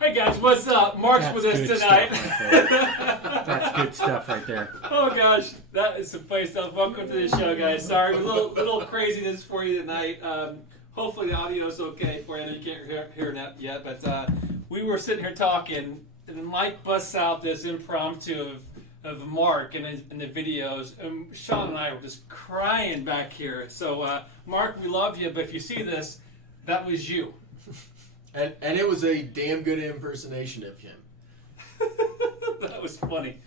Hey guys, what's up? Mark's with us tonight. That's good stuff right there. Oh gosh, that is some funny stuff. Welcome to the show, guys. Sorry, a little craziness for you tonight. Hopefully the audio's okay for you. I know you can't hear that yet, but we were sitting here talking, and Mike busts out this impromptu of Mark in the videos, and Sean and I were just crying back here. So, Mark, we love you, but if you see this, that was you. And it was a damn good impersonation of him. That was funny.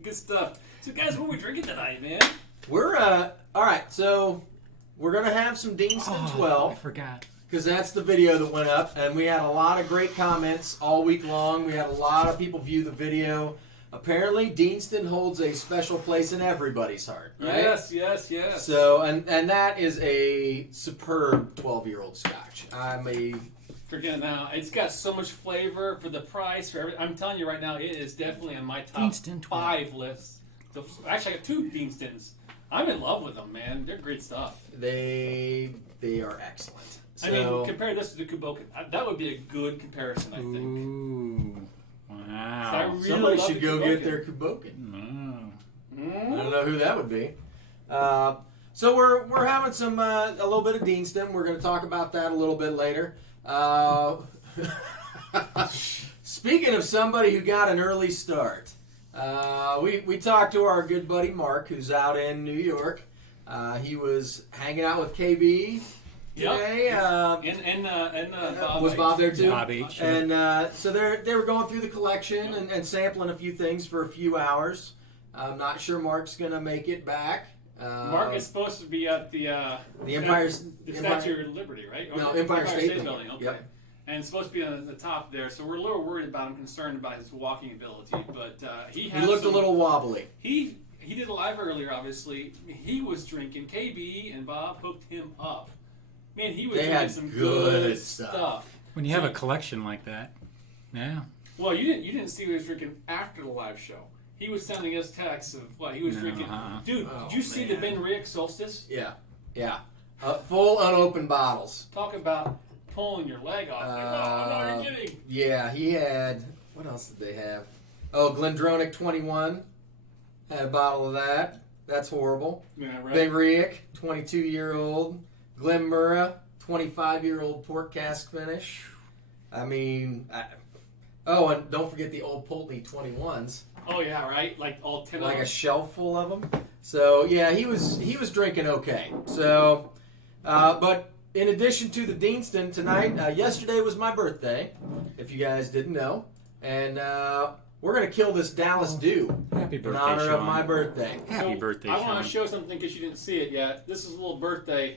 Good stuff. So, guys, what are we drinking tonight, man? We're, all right, so we're going to have some Deanston 12. I forgot. Because that's the video that went up, and we had a lot of great comments all week long. We had a lot of people view the video. Apparently, Deanston holds a special place in everybody's heart, right? Yes. So, and that is a superb 12-year-old Scotch. Drinking it now. It's got so much flavor for the price. I'm telling you right now, it is definitely on my top Deanston 5 list. So, actually, I got 2 Deanstons. I'm in love with them, man. They're great stuff. They are excellent. So, I mean, compare this to the Kuboken. That would be a good comparison, I think. Ooh. Wow. So I really somebody love should the go Kuboken. get their Kuboken. Mm. I don't know who that would be. So we're having some a little bit of Deanston. We're going to talk about that a little bit later. Speaking of somebody who got an early start, we talked to our good buddy Mark, who's out in New York. He was hanging out with KB today. And Bob. Was Bob there too? Bob H. And so they were going through the collection and sampling a few things for a few hours. I'm not sure Mark's going to make it back. Mark is supposed to be at the Empire Statue of Liberty, right? No, Or Empire State Building. Okay. Yep. And it's supposed to be on the top there, so we're a little worried about him, concerned about his walking ability. But he looked a little wobbly. He did a live earlier, obviously. He was drinking. KB and Bob hooked him up. Man, he was drinking some good stuff. When you have a collection like that, yeah. Well, you didn't see what he was drinking after the live show. He was sending us texts of what he was drinking. Dude, did you see the Ben Rick Solstice? Yeah. Full unopened bottles. Talk about pulling your leg off. No, you're kidding. Yeah, he had... What else did they have? Oh, Glendronach 21. Had a bottle of that. That's horrible. Yeah, right. Ben Rick, 22-year-old. Glenmurra, 25-year-old port cask finish. I mean... and don't forget the old Pulteney 21s. Oh yeah, right. Like all 10 like of them. a shelf full of them. So yeah, he was drinking okay. So, but in addition to the Deanston tonight, yesterday was my birthday, if you guys didn't know, and we're gonna kill this Dallas Dew Happy birthday, in honor Sean. of my birthday. Happy birthday, I Sean. want to show something because you didn't see it yet. This is a little birthday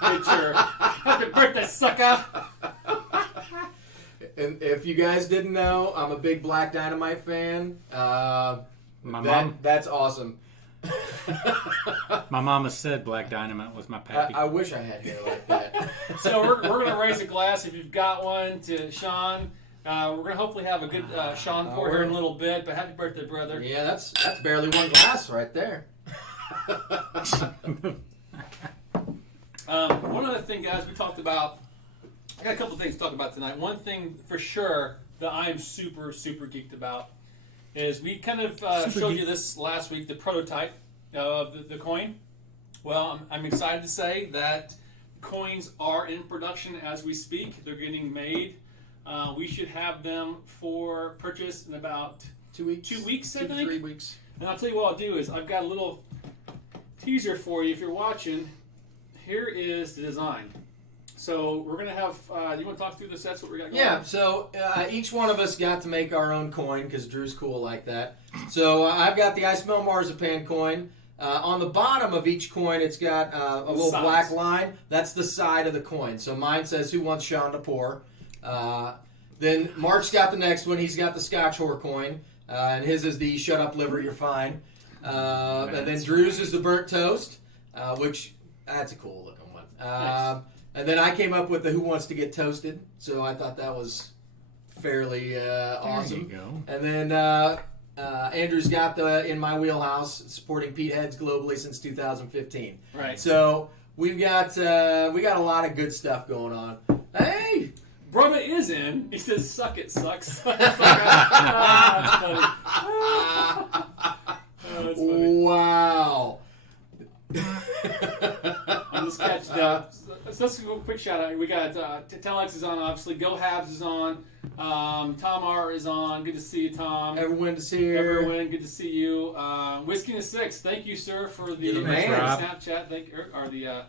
picture. Happy birthday, sucker! And if you guys didn't know, I'm a big Black Dynamite fan. My mom. That's awesome. My mama said Black Dynamite was my pappy. I wish I had hair like that. So we're going to raise a glass if you've got one to Sean. We're going to hopefully have a good Sean pour here in a little bit, but happy birthday, brother. Yeah, that's barely one glass right there. One other thing, guys, we talked about. I got a couple things to talk about tonight. One thing for sure that I am super, super geeked about is we kind of showed you this last week, the prototype of the coin. Well, I'm excited to say that coins are in production as we speak. They're getting made. We should have them for purchase in about 2 weeks. 2 weeks, I 2 to think. 3 weeks. And I'll tell you what I'll do is I've got a little teaser for you if you're watching. Here is the design. So we're going to have, you want to talk through the sets, what we got going Yeah, on? so each one of us got to make our own coin because Drew's cool like that. So I've got the I Smell Marzipan coin. On the bottom of each coin, it's got a little Size. black line. That's the side of the coin. So mine says, "Who wants Sean to pour?" Then Mark's got the next one. He's got the Scotch whore coin. And his is the "Shut up, liver, you're fine." And then Drew's is the burnt toast, which, that's a cool looking one. Nice. And then I came up with the "Who wants to get toasted?" So I thought that was fairly awesome. There you go. And then Andrew's got the "In My Wheelhouse," supporting Pete Heads globally since 2015. Right. So we got a lot of good stuff going on. Hey, Brumma is in. He says, "Suck it, sucks." That's funny. That's funny. wow. I'm just catching up. So let's go quick shout out. We got Telex is on, obviously. Go Habs is on. Tom R is on. Good to see you, Tom. Everyone to see here. Everyone, good to see you. Whiskey and Six, thank you, sir, for the You're the man. Snapchat. Or the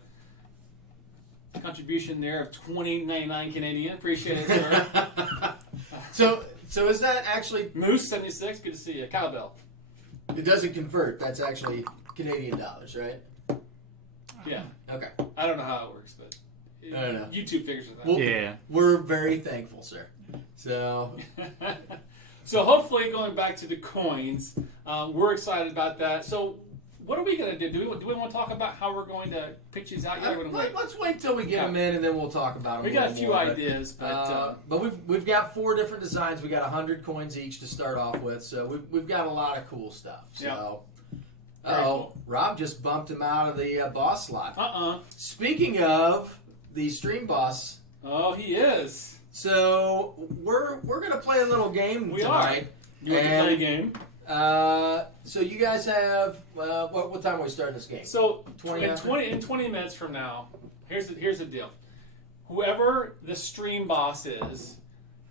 contribution there of $20.99 Canadian. Appreciate it, sir. So is that actually? Moose 76, good to see you. Cowbell. It doesn't convert. That's actually Canadian dollars, right? Yeah. Okay. I don't know how it works, but I don't know. YouTube figures it out. Well, Yeah. We're very thankful, sir. So So hopefully, going back to the coins, we're excited about that. So what are we going to do? Do we want to talk about how we're going to pitch these out? let's wait till we get them in, and then we'll talk about them. We got a few ideas, but we've got 4 different designs. We got 100 coins each to start off with, so we've got a lot of cool stuff. So. Very cool. Rob just bumped him out of the boss slot. Speaking Speaking of the stream boss, oh, he is. so we're gonna play a little game We tonight. You want to play a game? So you guys have what time are we starting this game? So 20 in after? 20 minutes from now, here's the deal. Whoever the stream boss is,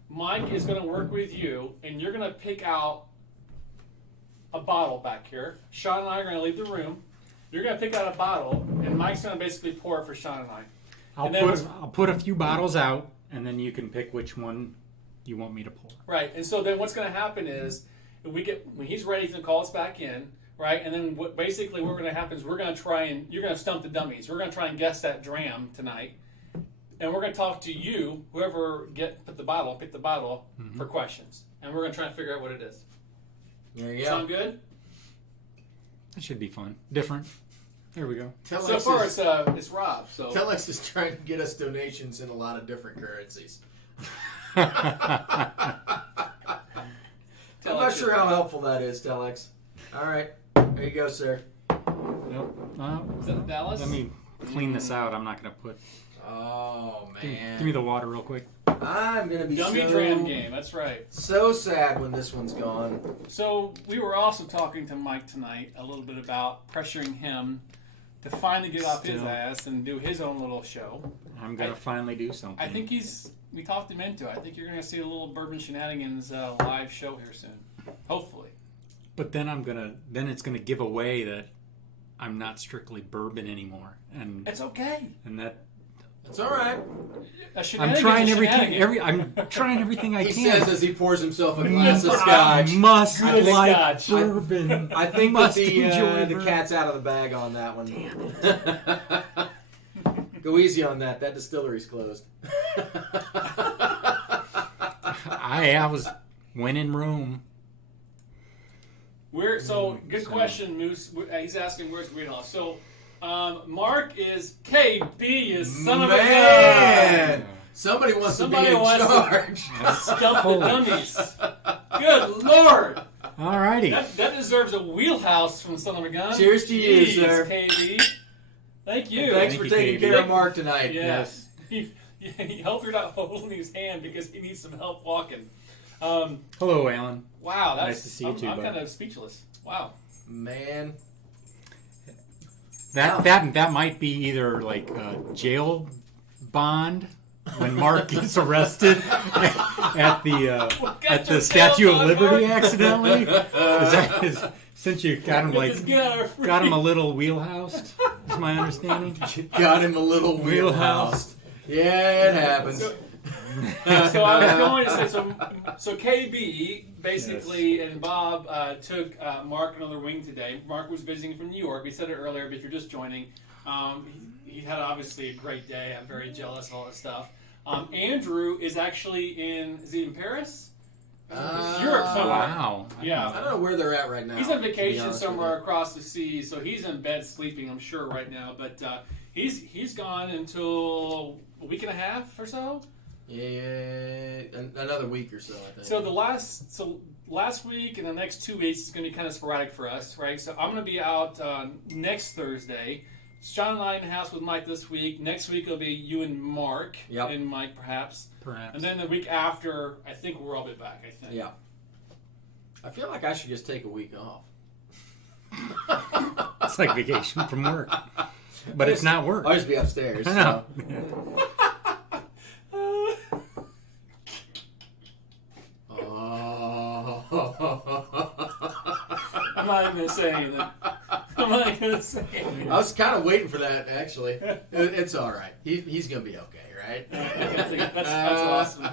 Mike is going to work with you, and you're going to pick out a bottle back here. Sean and I are going to leave the room. You're going to pick out a bottle, and Mike's going to basically pour it for Sean and I. I'll put a few bottles out, and then you can pick which one you want me to pour. Right, and so then what's going to happen is when he's ready, he's going to call us back in, right? And then basically what we're going to happen is we're going to try and you're going to stump the dummies. We're going to try and guess that dram tonight, and we're going to talk to you, whoever pick the bottle, for questions, and we're going to try and figure out what it is. There you go. Sound good? That should be fun. Different. There we go. So far, it's Rob. So Telex is trying to get us donations in a lot of different currencies. I'm not sure how helpful that is, Telex. All right, there you go, sir. Nope. Is that Dallas? Let me clean this out. I'm not going to put... Oh, man. Give me the water real quick. I'm going to be Dummy dram game, that's right. so sad when this one's gone. So we were also talking to Mike tonight a little bit about pressuring him to finally get off his Still. ass and do his own little show. I'm going to finally do something. I think we talked him into it. I think you're going to see a little Bourbon Shenanigans live show here soon. Hopefully. But then it's going to give away that I'm not strictly bourbon anymore. And It's okay. It's all right. I'm trying everything I He can. says as he pours himself a glass of scotch. I must Good like Scotch. bourbon. I think must that enjoy the bourbon. cat's out of the bag on that one. Damn it. Go easy on that. That distillery's closed. I went in Rome. Good question, Moose. He's asking where's Greenhouse. So, Mark is KB, is son of a gun. Somebody wants to be in charge. Stump the dummies. Good Lord. Alrighty. That deserves a wheelhouse from son of a gun. Cheers to you, sir. KB. Thank you. Thanks for taking care of Mark tonight. Yes. He hope you're not holding his hand because he needs some help walking. Hello, Alan. Wow, that's Nice to see you too, I'm bud. kind of speechless. Wow. Man. That might be either like a jail bond when Mark gets arrested at the Statue of Liberty accidentally. Since you got him a little wheelhoused, is my understanding. Got him a little wheelhouse. Yeah, it happens. So I was going to say, so KB basically and Bob took Mark another wing today. Mark was visiting from New York. We said it earlier, but if you're just joining, he had obviously a great day. I'm very jealous of all that stuff. Andrew is actually is he in Paris? Europe somewhere. Wow. Yeah. I don't know where they're at right now. He's on vacation somewhere across the sea, so he's in bed sleeping, I'm sure, right now. But he's gone until a week and a half or so. Yeah, another week or so, I think. So last week and the next 2 weeks is going to be kind of sporadic for us, right? So I'm going to be out next Thursday. Sean and I in the house with Mike this week. Next week it'll be you and Mark and Mike, perhaps. And then the week after, I think we'll all be back. I think. Yeah. I feel like I should just take a week off. It's like vacation from work, but it's not work. I'll just be upstairs. I know. I'm not even going to say anything. I was kind of waiting for that, actually. It's all right. He's going to be okay, right? That's awesome.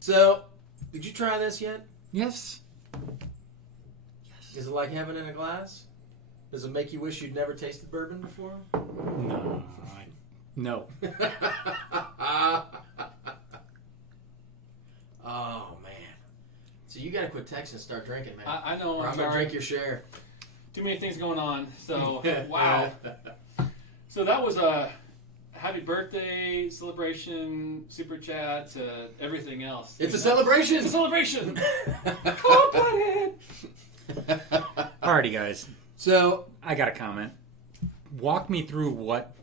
So, did you try this yet? Yes. Is it like heaven in a glass? Does it make you wish you'd never tasted bourbon before? No. No. Oh, man. So you got to quit texting and start drinking, man. I know. Or I'm going to drink your share. Too many things going on. So, wow. So that was a happy birthday celebration, super chat, everything else. It's a celebration. It's a celebration. Cold-blooded. Alrighty, guys. So I got a comment. Walk me through what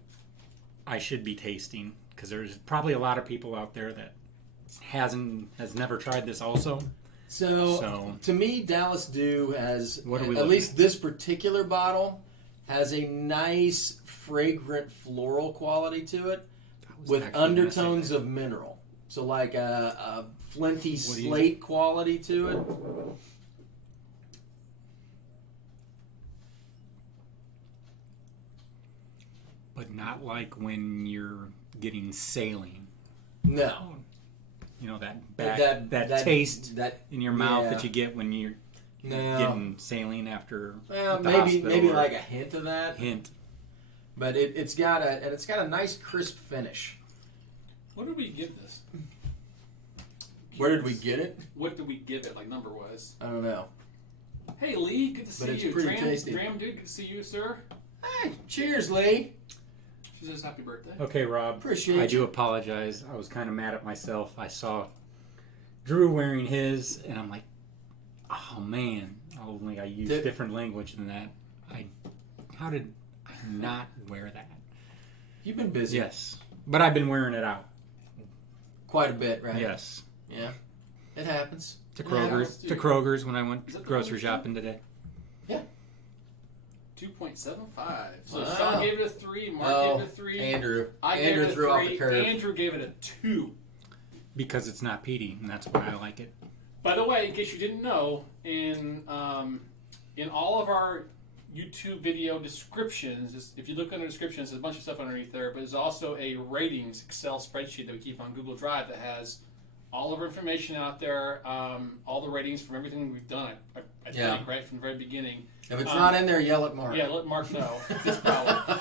I should be tasting, because there's probably a lot of people out there that has never tried this also. So to me, Dallas Dew has, at least this particular bottle, has a nice, fragrant floral quality to it with undertones of mineral. So like a flinty slate quality to it. But not like when you're getting saline. No. You know, that taste in your mouth that you get when you're getting saline after maybe like a hint of that. But it's got a nice crisp finish. What did we give this? Where did we get it? What did we give it? Like number was? I don't know. Hey Lee, good to see you. But it's pretty tasty. Dram dude, good to see you, sir. Hey, cheers, Lee. She says happy birthday. Okay, Rob. Appreciate I do apologize. I was kind of mad at myself. I saw Drew wearing his, and I'm like, oh man. Only I used different language than that. How did I not wear that? You've been busy. Yes. But I've been wearing it out. Quite a bit, right? Yes. Yeah. It happens. To Kroger's when I went grocery shopping today. Yeah. 2.75. So Sean gave it a 3. Mark gave it a 3. Andrew. Andrew threw off the curve. Andrew gave it a 2. Because it's not peaty, and that's why I like it. By the way, in case you didn't know, in all of our YouTube video descriptions, if you look under descriptions, there's a bunch of stuff underneath there, but there's also a ratings Excel spreadsheet that we keep on Google Drive that has all of our information out there, all the ratings from everything we've done, I think, right, from the very beginning. If it's not in there, yell at Mark. Yeah, let Mark know. It's his problem.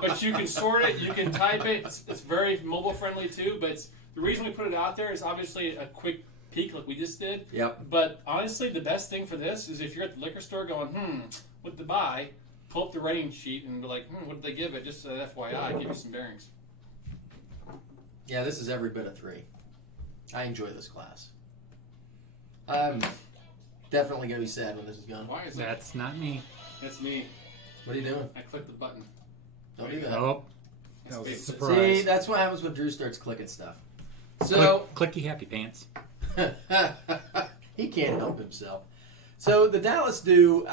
But you can sort it, you can type it. It's very mobile friendly too. But the reason we put it out there is obviously a quick peek like we just did. Yep. But honestly, the best thing for this is if you're at the liquor store going, what to buy, pull up the rating sheet and be like, what did they give it? Just FYI, give you some bearings. Yeah, this is every bit of 3. I enjoy this class. I'm definitely going to be sad when this is gone. Why is that? That's not me. That's me. What are you doing? I clicked the button. Don't do that. Oh, that That's was a basic. surprise. See, that's what happens when Drew starts clicking stuff. So Clicky happy pants. he can't help himself. So the Dallas Dew,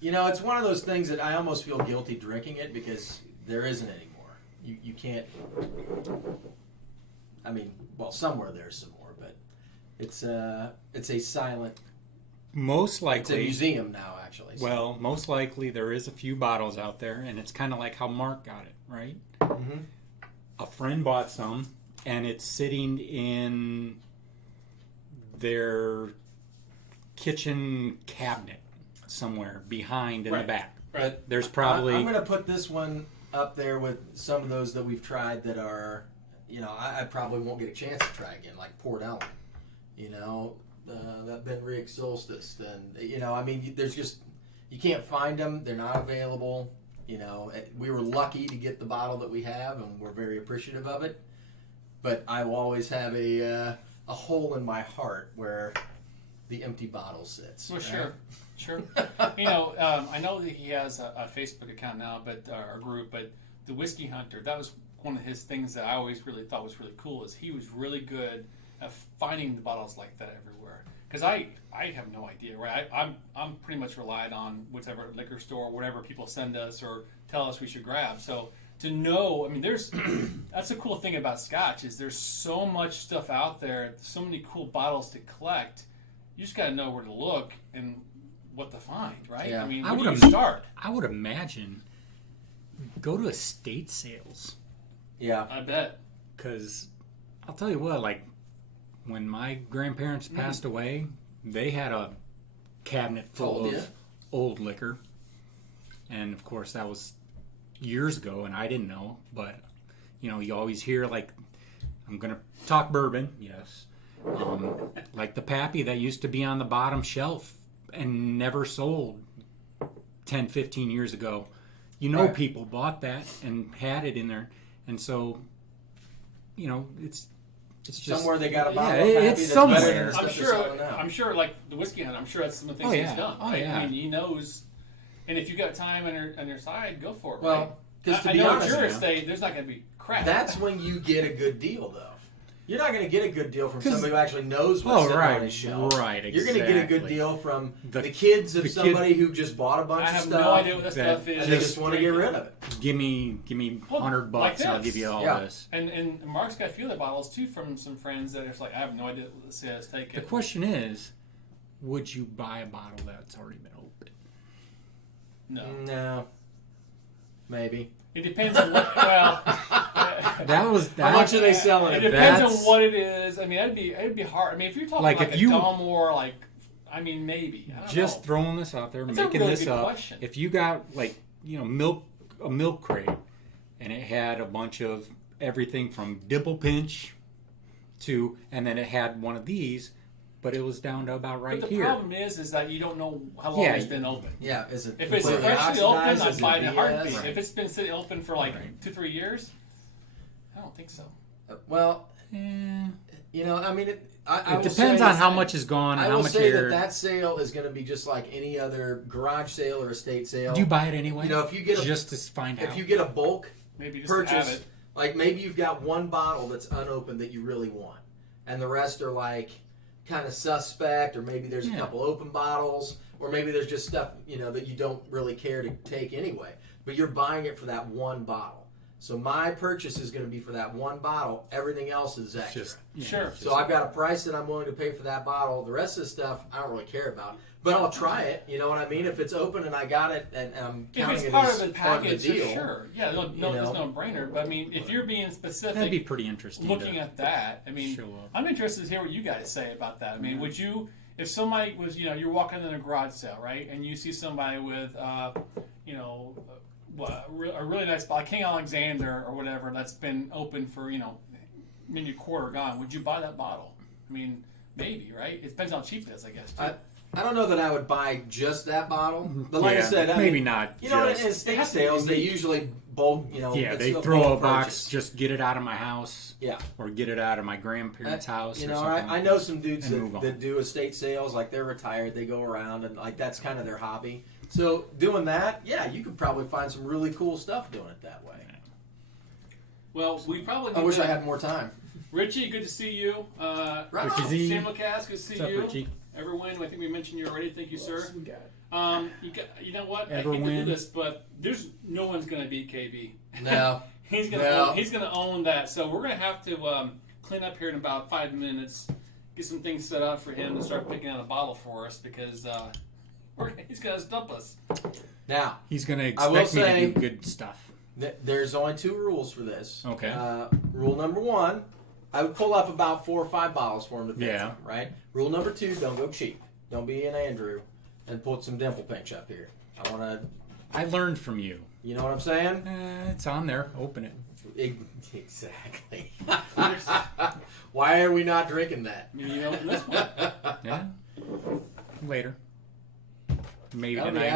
it's one of those things that I almost feel guilty drinking it because there isn't anymore. You can't. I mean, well, somewhere there's some more, but it's a silent. Most likely, It's a museum now, actually. So. well, most likely there is a few bottles out there, and it's kind of like how Mark got it, right? Mm-hmm. A friend bought some, and it's sitting in their kitchen cabinet somewhere behind in the back. Right. There's probably I'm going to put this one up there with some of those that we've tried that are, I probably won't get a chance to try again, like Port Ellen, that Benriach Solstice, and there's just you can't find them; they're not available. We were lucky to get the bottle that we have, and we're very appreciative of it. But I will always have a hole in my heart where the empty bottle sits. Well, right? sure. I know that he has a Facebook account now, but a group. But the Whiskey Hunter, that was one of his things that I always really thought was really cool. Is he was really good at finding the bottles like that everywhere. Because I have no idea, right? I'm pretty much relied on whichever liquor store, whatever people send us or tell us we should grab. So to know, there's that's the cool thing about Scotch is there's so much stuff out there, so many cool bottles to collect. You just got to know where to look and what to find, right? Yeah. Where do you start? I would imagine go to estate sales. Yeah. I bet. Because I'll tell you what, like when my grandparents passed away, they had a cabinet full of old liquor. And of course, that was years ago, and I didn't know. But, you always hear, like, I'm going to talk bourbon, yes. Like the Pappy that used to be on the bottom shelf and never sold 10, 15 years ago. Right. People bought that and had it in there. And so, it's just Somewhere they got a bottle yeah, of Pappy it's that's somewhere. better than the stuff they're selling now. I'm sure, like the Whiskey Hunt, I'm sure that's some of the things he's done. Oh, Right? yeah. He knows. And if you got time on your side, go for it. Well, right? because to I be know honest, at your estate, there's not going to be crap. that's when you get a good deal, though. You're not going to get a good deal from somebody who actually knows what's sitting on his shelf. Right, You're going to get a good exactly. deal from the The kids of kid- somebody who just bought a bunch I of have stuff. no idea what that that stuff is. and they just want to get rid of it. Give me Well, $100 like and I'll this. give you all Yeah. this. And Mark's got a few other bottles too from some friends that are just like, I have no idea what this is. Take The it. question is, would you buy a bottle that's already been opened? No. Maybe. It depends on what. Well, How much are they selling it it? depends on That's- what it is. It'd be hard. If you're talking Like, like if a you- Dalmore, maybe. I don't Just know. throwing this out there, That's a making really this good up. question. If you got a milk crate, and it had a bunch of everything from Dibble Pinch to, and then it had one of these, but it was down to about right But the here. problem is that you don't know how long Yeah, it's been open. Yeah, is it If it's completely freshly open, oxidized? I'd Is it buy it in a BS? heartbeat. Right. If it's been sitting open for like Right. 2-3 years, I don't think so. Well, Eh, I will it depends say on how much is gone and I how will much say air. that sale is going to be just like any other garage sale or estate sale. Do you buy it anyway? If you get just to find out. if you get a bulk Maybe just to have purchase, it. like maybe you've got one bottle that's unopened that you really want, and the rest are like kind of suspect, or maybe there's a couple open bottles, or maybe there's just stuff that you don't really care to take anyway. But you're buying it for that one bottle. So my purchase is going to be for that one bottle. Everything else is extra. Sure. So I've got a price that I'm willing to pay for that bottle. The rest of the stuff I don't really care about. But I'll try it. You know what I mean? If it's open and I got it and I'm If counting it's it part as of the part of the package, deal. sure. Yeah, it's no brainer. But if you're being specific, That'd be pretty interesting. looking to at that, show up. I'm interested to hear what you guys say about that. Would you, if somebody was, you're walking in a garage sale, right, and you see somebody with, a really nice bottle, King Alexander or whatever, that's been open for, maybe a quarter gone, would you buy that bottle? Maybe, right? It depends how cheap it is, I guess. Too. I don't know that I would buy just that bottle, but like I said, maybe mean, not. You know, in just. estate sales, they usually bulk. You know, Yeah, it's they the throw a bulk box. purchase. Just get it out of my house. Yeah. Or get it out of my grandparents' house. You or know, something I know some dudes and move on. that do estate sales. Like they're retired, they go around and like that's kind of their hobby. So doing that, yeah, you could probably find some really cool stuff doing it that way. Well, we probably. I wish I had more time. Richie, good to see you. Right Richie on. Z. Sam Lacasse, good to see What's up, you. Richie? Everyone, I think we mentioned you already. Thank you, sir. We got You know what? I hate to do Everwin. this, but there's no one's gonna beat KB. No. he's gonna own that. So we're gonna have to clean up here in about 5 minutes. Get some things set up for him to start picking out a bottle for us because he's gonna stump us. Now, He's going to I will expect me say- to do good stuff. there's only 2 rules for this. Okay. Rule number 1, I would pull up about 4 or 5 bottles for him to pick Yeah. from, right? Rule number 2, don't go cheap. Don't be an Andrew and put some dimple pinch up here. I want to, I learned from you. you know what I'm saying? It's on there. Open it. Exactly. Why are we not drinking that? Maybe you open this one. Yeah. Later. Maybe That'll be tonight.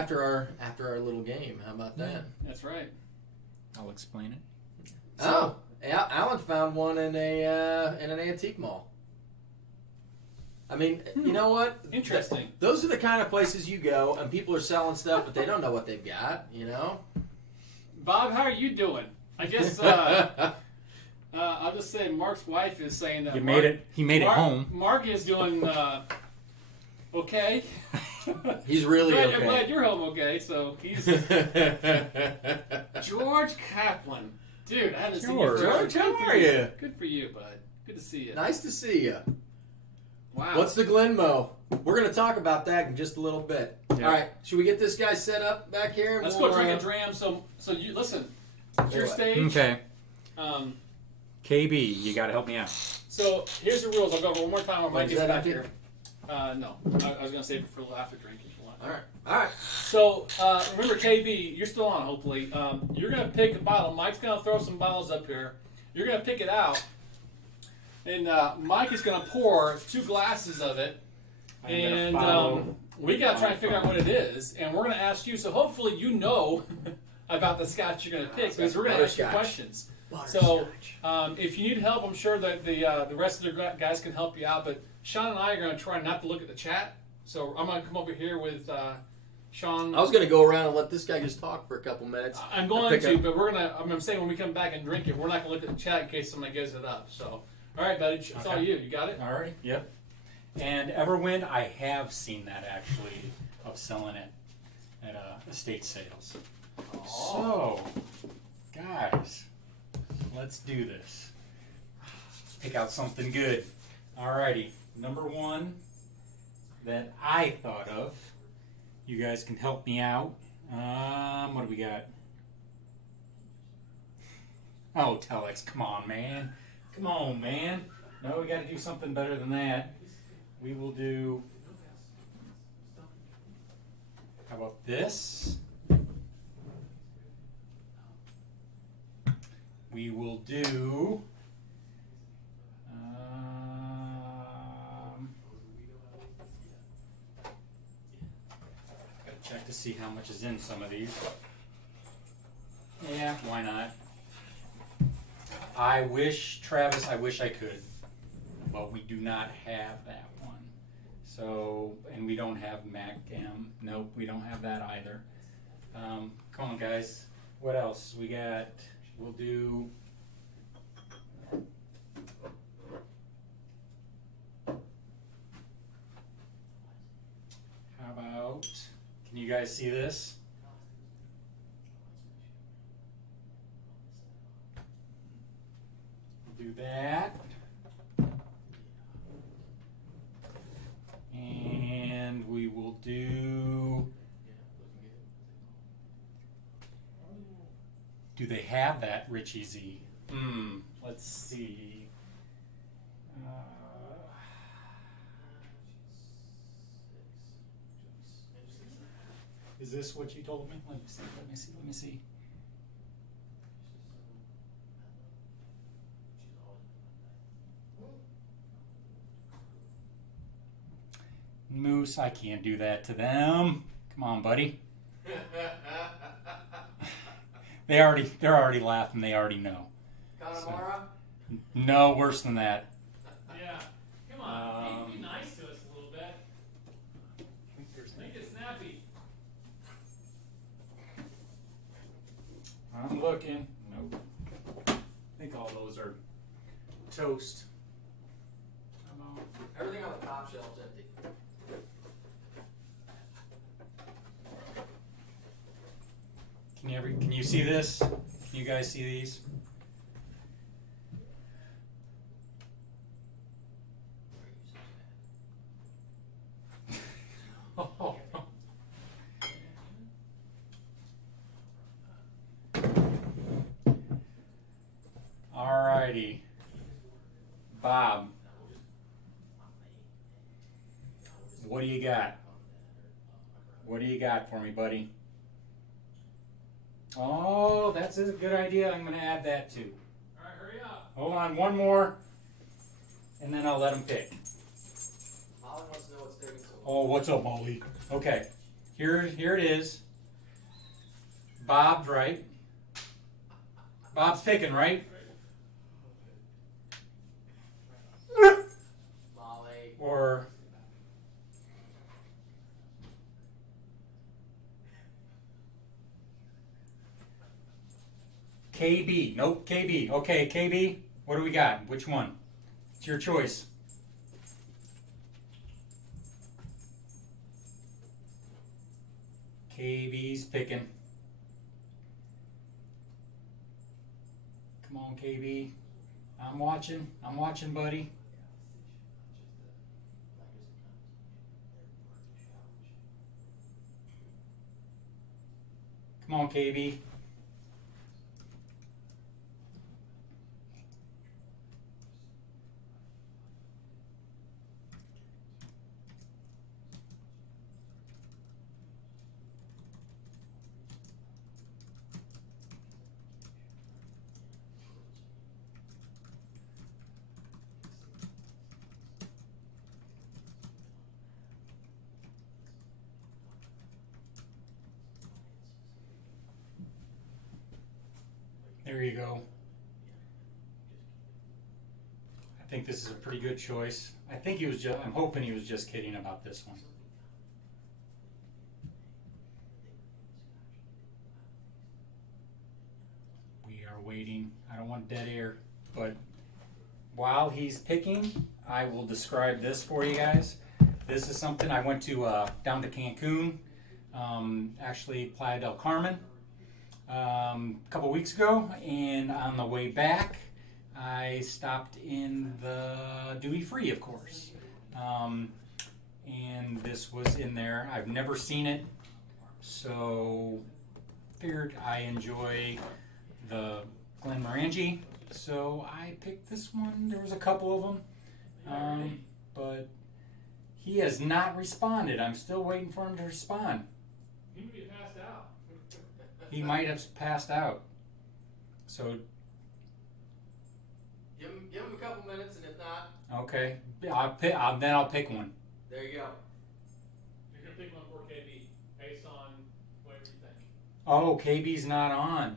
after our little game. How about that? That's right. I'll explain it. Oh, Alan found one in an antique mall. I mean, you know what? Interesting. Those are the kind of places you go, and people are selling stuff, but they don't know what they've got. You know. Bob, how are you doing? I guess I'll just say Mark's wife is saying that You made it. He made it home. Mark is doing okay. He's really I'm okay. glad you're home okay. So he's George Kaplan. Dude, I haven't seen you George. for George, how are you? Good for you, bud. Good to see you. Nice to see you. Wow. What's the Glenmo? We're going to talk about that in just a little bit. Yeah. All right, should we get this guy set up back here? and Let's we'll, go drink a dram. So you listen. It's your What? stage. Okay. Um, KB, you got to help me out. so here's the rules. I'll go over one more time. Mike Is gets that back empty? here. No, I was gonna save it for after drinking. If you want. All right. So remember, KB, you're still on. Hopefully, you're gonna pick a bottle. Mike's gonna throw some bottles up here. You're gonna pick it out, and Mike is gonna pour 2 glasses of it, and we gotta try and figure out what it is. And we're gonna ask you. So hopefully, you know about the scotch you're gonna pick because we're gonna ask you Butterscotch. questions. So if you need help, I'm sure that the rest of the guys can help you out. But Sean and I are going to try not to look at the chat. So I'm going to come over here with Sean. I was going to go around and let this guy just talk for a couple minutes. I'm going pick to, up- but we're going to. I'm saying when we come back and drink it, we're not going to look at the chat in case somebody gives it up. So, all right, buddy, it's all Okay. you. You got it? All right. Yep. And Everwind, I have seen that actually of selling it at estate sales. So, guys, let's do this. Pick out something good. Alrighty. Number 1 that I thought of. You guys can help me out. What do we got? Oh, Telex, come on, man. Come on, man. No, we got to do something better than that. We will do. How about this? We will do. Gotta check to see how much is in some of these. Yeah, why not? I wish, Travis, I wish I could, but we do not have that one. So, and we don't have Mac M. Nope, we don't have that either. Come on, guys. What else? We got, we'll do. How about, can you guys see this? We'll do that. And we will do. Do they have that, Richie Z? Let's see. Is this what you told me? Let me see. Let me see. Let me see. Moose, I can't do that to them. Come on, buddy. They're already laughing. They already know. Connemara? No, worse than that. Yeah. Come on. Be nice to us a little bit. Make it snappy. I'm looking. Nope. I think all those are toast. Everything on the top shelf's empty. Can you see this? Can you guys see these? Alrighty. Bob. What do you got? What do you got for me, buddy? Oh, that's a good idea. I'm going to add that too. All right, hurry up. Hold on, one more, and then I'll let him pick. Molly wants to know what's taking so long. Oh, what's up, Molly? Okay, here it is. Bob's right. Bob's picking, right? Molly. Or KB. Nope, KB. Okay, KB, what do we got? Which one? It's your choice. KB's picking. Come on, KB. I'm watching, buddy. Come on, KB. There you go. I think this is a pretty good choice. I'm hoping he was just kidding about this one. We are waiting. I don't want dead air, but while he's picking, I will describe this for you guys. This is something I went to down to Cancun, actually Playa del Carmen, a couple weeks ago, and on the way back I stopped in the duty free, of course, and this was in there. I've never seen it, so figured I enjoy the Glenmorangie, so I picked this one. There was a couple of them, but he has not responded. I'm still waiting for him to respond. He may be passed out. He might have passed out. So, Give him a couple minutes, and if not, okay, then I'll pick one. there you go. You're gonna pick one for KB based on whatever you think. Oh, KB's not on.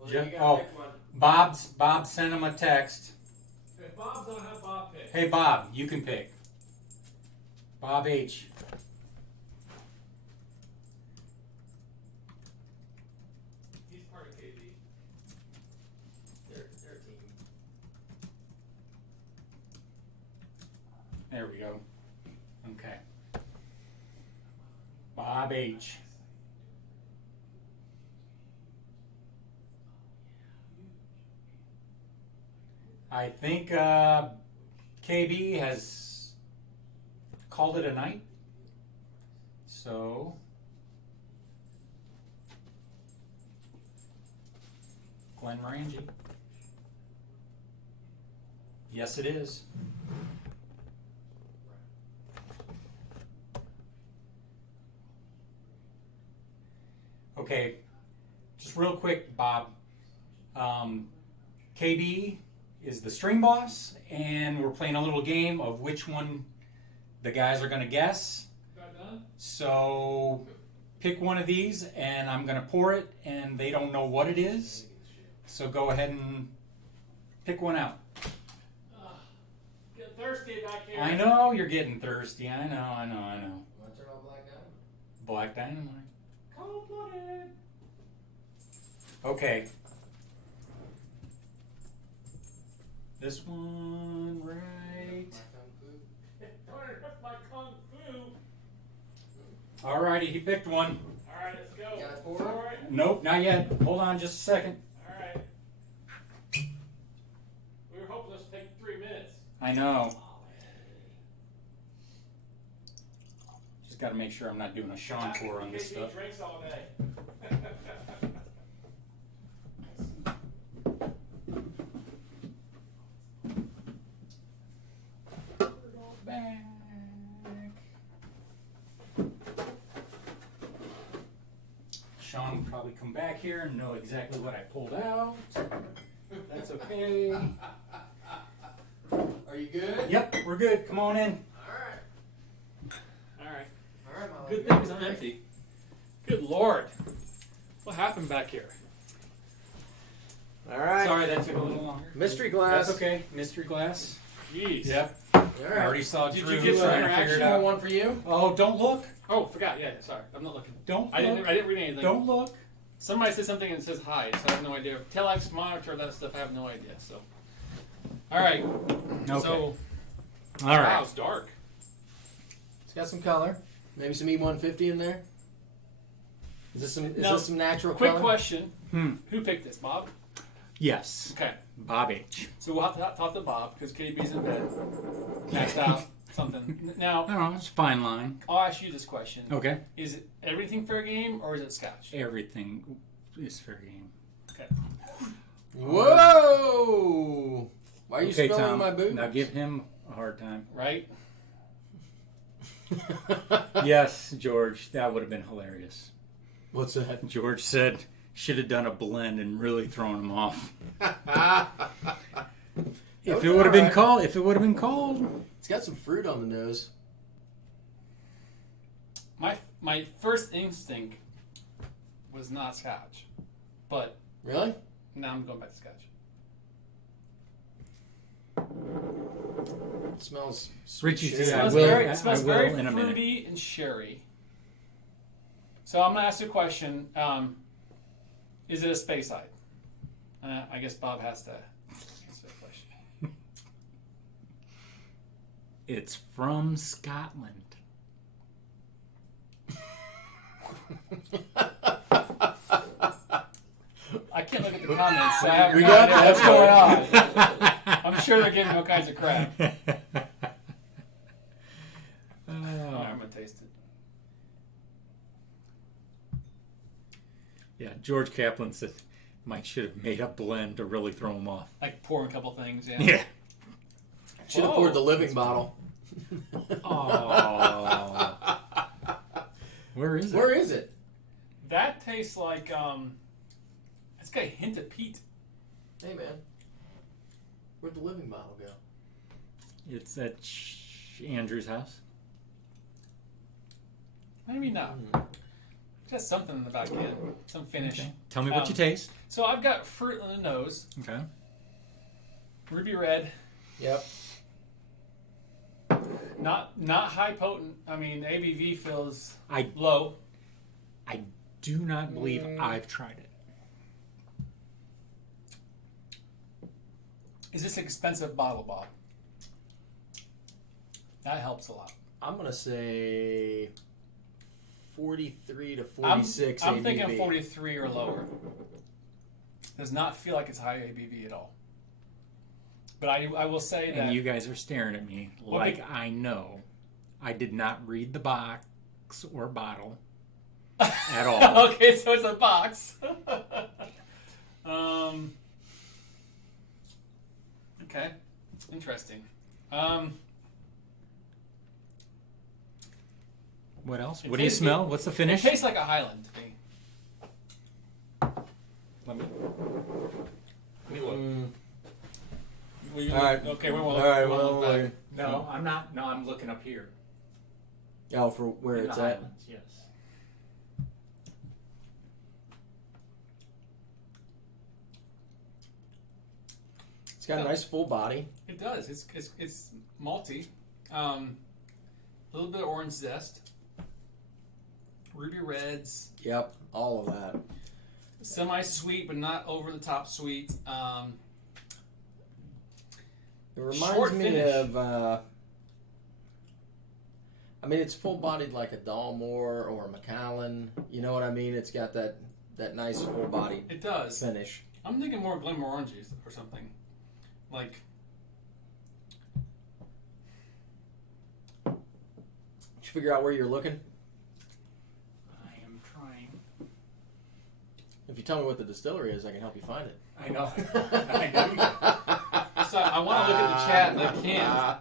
Well, then you gotta pick one. Bob sent him a text. If Bob's on, have Bob pick. Hey Bob, you can pick. Bob H. He's part of KB. They're a team. There we go. Okay. Bob H. I think KB has called it a night. So Glenmorangie. Yes, it is. Okay, just real quick, Bob. KB is the string boss, and we're playing a little game of which one the guys are going to guess. So pick one of these, and I'm going to pour it, and they don't know what it is. So go ahead and pick one out. Get thirsty back here. I know you're getting thirsty. I know. Want to turn on Black Dynamite? Black Dynamite. Cold-blooded. Okay. This one, right. My kung fu. Alrighty, he picked one. All right, let's go. Got it poured? All right. Nope, not yet. Hold on just a second. All right. We were hoping this would take 3 minutes. I know. Just got to make sure I'm not doing a Sean pour on this stuff. Drinks all day. Back. Sean will probably come back here and know exactly what I pulled out. That's okay. Are you good? Yep, we're good. Come on in. All right. All right, my Good thing because I'm empty. Good Lord. What happened back here? All right. Sorry that took a little longer. Mystery glass. That's okay. Mystery glass. Jeez. Yep. All I right. already saw Did Drew you get some trying to interaction? figure it I got out. one for you. Oh, don't look. Oh, forgot. Yeah, sorry. I'm not looking. Don't I look. didn't read anything. Don't look. Somebody said something and it says hi, so I have no idea. Telex, monitor, that stuff, I have no idea. So, all right. Okay. So, All wow, right. it's dark. It's got some color. Maybe some E150 in there. Is this some? Now, this some natural Quick color? question: Hmm. Who picked this, Bob? Yes. Okay, Bob H. so we'll have to talk to Bob because KB's in bed, maxed out, something. Now, I don't know. It's a fine line. I'll ask you this question: Okay. Is it everything fair game or is it Scotch? Everything is fair game. Okay. Whoa! Why are you Okay, spilling Tom. my boots? Now give him a hard time. Right. Yes, George. That would have been hilarious. What's that? George said should have done a blend and really thrown him off. If it would have been called, It's got some fruit on the nose. My first instinct was not Scotch, but Really? now I'm going back to Scotch. It smells sweet. Richie sherry. said, It smells I very will in a minute. fruity and sherry. So I'm gonna ask you a question. Is it a space side? I guess Bob has to answer the question. It's from Scotland. I can't look at the comments, so I have We no got idea that. what's going on. I'm sure they're getting all kinds of crap. All right, I'm gonna taste it. Yeah, George Kaplan said Mike should have made a blend to really throw him off. Like pouring a couple things. Yeah. Yeah. Should have poured the living bottle. Oh. Where is it? Where is it? That tastes like it's got a hint of peat. Hey man, where'd the living bottle go? It's at Andrew's house. Maybe not. Just something in the back end, some finish. Okay. Tell me what you taste. So I've got fruit in the nose, Okay. ruby red, Yep. not high potent. I mean, ABV feels I low. do not believe I've tried it. Is this an expensive bottle, Bob? That helps a lot. I'm gonna say 43 to 46 I'm ABV. thinking 43 or lower. Does not feel like it's high ABV at all. But I will say that And you guys are staring at me Well, like big- I know. I did not read the box or bottle at all. Okay, so it's a box. Okay, interesting. What else? It What do you tastes- smell? What's the It finish? tastes like a Highland to me. Let me Mm, you All right. Okay, we won't All right, we won't well, look back. No, I'm not. No, I'm looking up here. Oh, for where In it's the at? Highlands, yes. It's got a nice full body. It does. It's malty. A little bit of orange zest. Ruby reds. Yep, all of that. Semi-sweet, but not over the top sweet. It reminds Short me finish. of. I mean, it's full-bodied like a Dalmore or a Macallan. You know what I mean? It's got that nice full-body It does. finish. I'm thinking more Glenmorangie or something. Like, Did you figure out where you're looking? I am trying. If you tell me what the distillery is, I can help you find it. I know. I know. so I want to look at the chat, and I can't.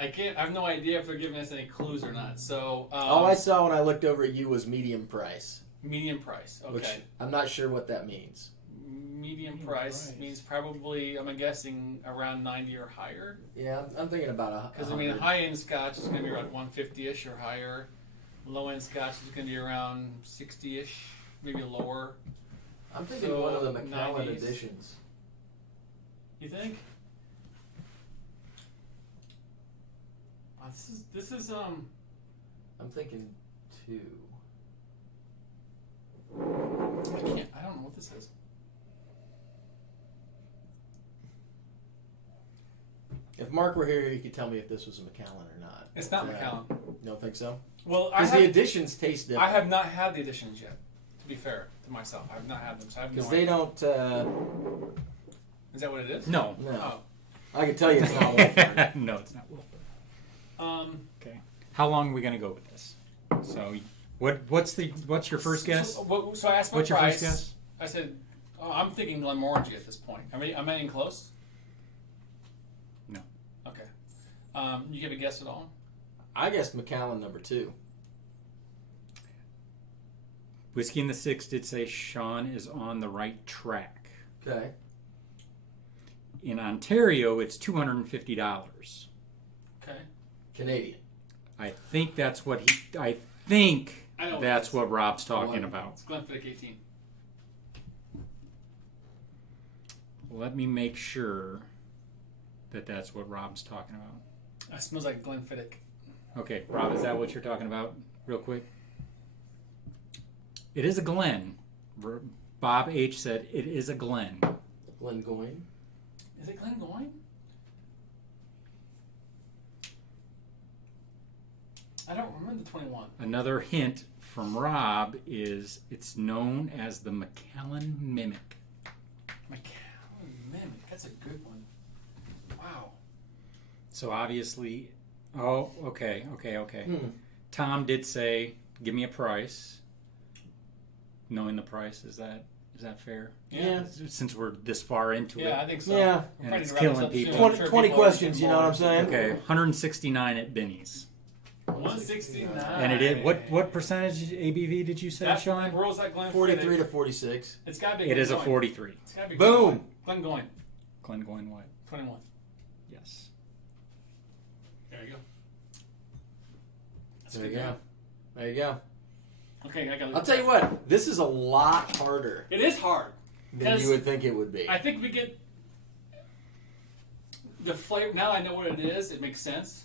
I can't. I have no idea if they're giving us any clues or not. So All I saw when I looked over at you was medium price, medium price. Okay. which I'm not sure what that means. Medium price means probably, I'm guessing, around 90 or higher. Yeah, I'm thinking about Because, I mean, high-end scotch is going to be around 150-ish or higher. Low-end scotch is going to be around 60-ish, maybe lower. I'm thinking so one of the Macallan 90s. editions. You think? This is I'm thinking 2. I don't know what this is. If Mark were here, he could tell me if this was a Macallan or not. It's not Macallan. You don't think so? Well, Because the editions taste different. I have not had the editions yet, to be fair to myself. I have not had them, so I have no Because they idea. don't. Is that what it is? No. No. Oh. I can tell you it's not Wolford. No, it's not Wilford. Okay. How long are we going to go with this? So, what's your first guess? So I asked my What's your price. first guess? I said, I'm thinking Glenmorangie at this point. Am I in close? No. Okay. You give a guess at all? I guessed Macallan number 2. Whiskey in the Six did say Sean is on the right track. Okay. In Ontario, it's $250. Okay. Canadian. I think that's what I think I know that's what what Rob's talking One. about. It's Glenfiddich 18. Let me make sure that that's what Rob's talking about. It smells like Glenfiddich. Okay, Rob, is that what you're talking about? Real quick. It is a Glen. Bob H said it is a Glen. Glengoyne. Is it Glengoyne? I don't remember the 21. Another hint from Rob is it's known as the Macallan Mimic. Macallan Mimic. That's a good one. Wow. So obviously, okay. Tom did say, "Give me a price." Knowing the price, is that fair? Yeah. Since we're this far into it. Yeah, I think so. Yeah. We're And trying it's to wrap this killing up people. soon. I'm 20 sure 20 people are questions, getting you know what I'm bored. saying? Okay, 169 at Binny's. 169. And it is what percentage ABV did you say, That's Sean? Rules like Glenfiddich. 43 to 46. It's got to be. It is a Glengoyne. 43. It's got to be. Boom. Glengoyne. Glengoyne what? 21. Yes. There you go. That's There good you go. now. There you go. Okay, I got. I'll tell you what, this is a lot harder It is hard. than 'Cause you would think it would be. I think we get the flavor. Now I know what it is. It makes sense.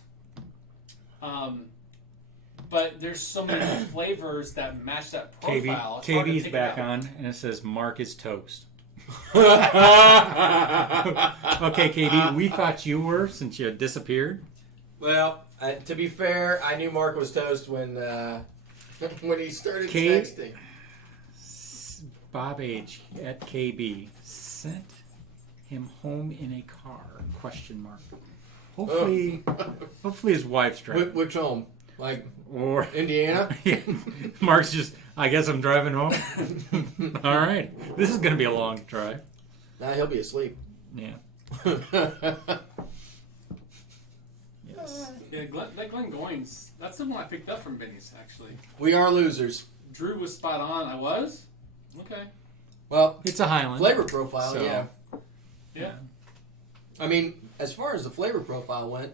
But there's so many flavors that match that profile. It's hard to KB's pick it back out. on, and it says Mark is toast. Okay, KB, we thought you were since you had disappeared. Well, to be fair, I knew Mark was toast when when he started Kate? texting. Bob H at KB sent him home in a car? Question mark. Hopefully, hopefully his wife's driving. Which home? Like Or Indiana? Mark's just. I guess I'm driving home. All right, this is gonna be a long drive. Nah, he'll be asleep. Yeah. Yes. Yeah, that Glengoyne's. That's the one I picked up from Benny's, actually. We are losers. Drew was spot on. I was? Okay. Well, It's a Highland. flavor profile, So- yeah. Yeah. I mean, as far as the flavor profile went,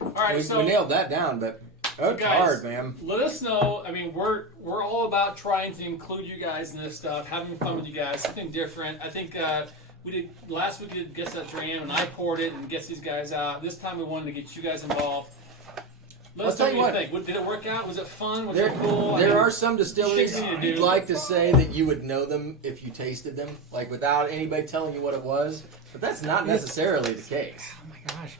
All right, we nailed that down, but that's guys, hard, man. let us know. I mean, we're all about trying to include you guys in this stuff, having fun with you guys, something different. I think we did last week. We did Guess That Dram, and I poured it and guess these guys out. This time we wanted to get you guys involved. Let us know what you think. Did it work out? Was it fun? Was it cool? There are some distilleries shit to do. you'd like to say that you would know them if you tasted them, like without anybody telling you what it was. But that's not necessarily the case. Oh my gosh.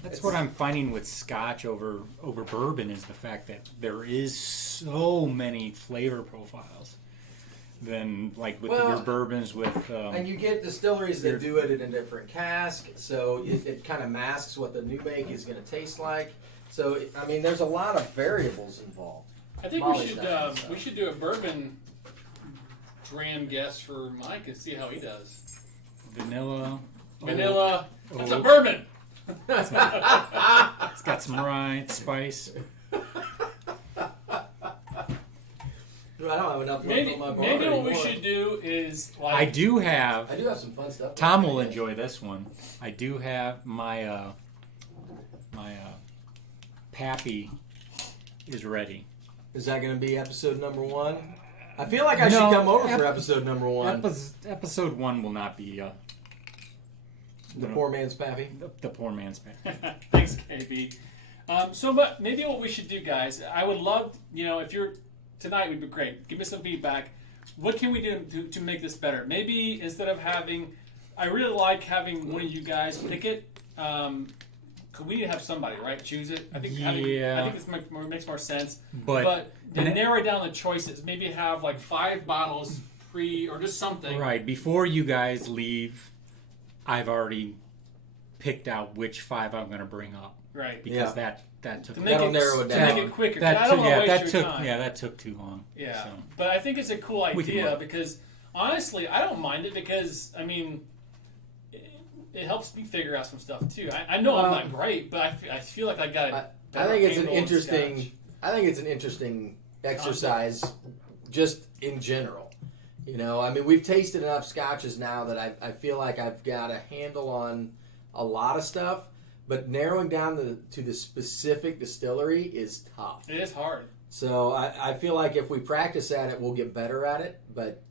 That's what I'm finding with Scotch over bourbon is the fact that there is so many flavor profiles than like with your bourbons with. And you get distilleries that do it in a different cask, so it kind of masks what the new make is going to taste like. So I mean, there's a lot of variables involved. I think we should do a bourbon dram guess for Mike and see how he does. Vanilla. That's a bourbon. It's got some rye, spice. I don't have enough. Maybe what we should do is like I do have some fun stuff. Tom will enjoy this one. I do have my Pappy is ready. Is that going to be episode number 1? I feel like I should come over for episode number 1. Episode 1 will not be the poor man's Pappy. The poor man's Pappy. Thanks, KB. But maybe what we should do, guys, I would love, if you're tonight would be great. Give me some feedback. What can we do to make this better? Maybe instead of I really like having one of you guys pick it. We need to have somebody, right? Choose it. I think this makes more sense. But to narrow down the choices, maybe have like 5 bottles or just something. Right. Before you guys leave, I've already picked out which 5 I'm going to bring up. Right. Because that took that'll narrow it down. To make it quicker. That took too long. Yeah. So. But I think it's a cool idea because honestly, I don't mind it because I mean. It helps me figure out some stuff too. I know I'm not great, but I feel like I got it. I think it's an interesting exercise, just in general. I mean, we've tasted enough scotches now that I feel like I've got a handle on a lot of stuff, but narrowing down to the specific distillery is tough. It is hard. So I feel like if we practice at it, we'll get better at it, but.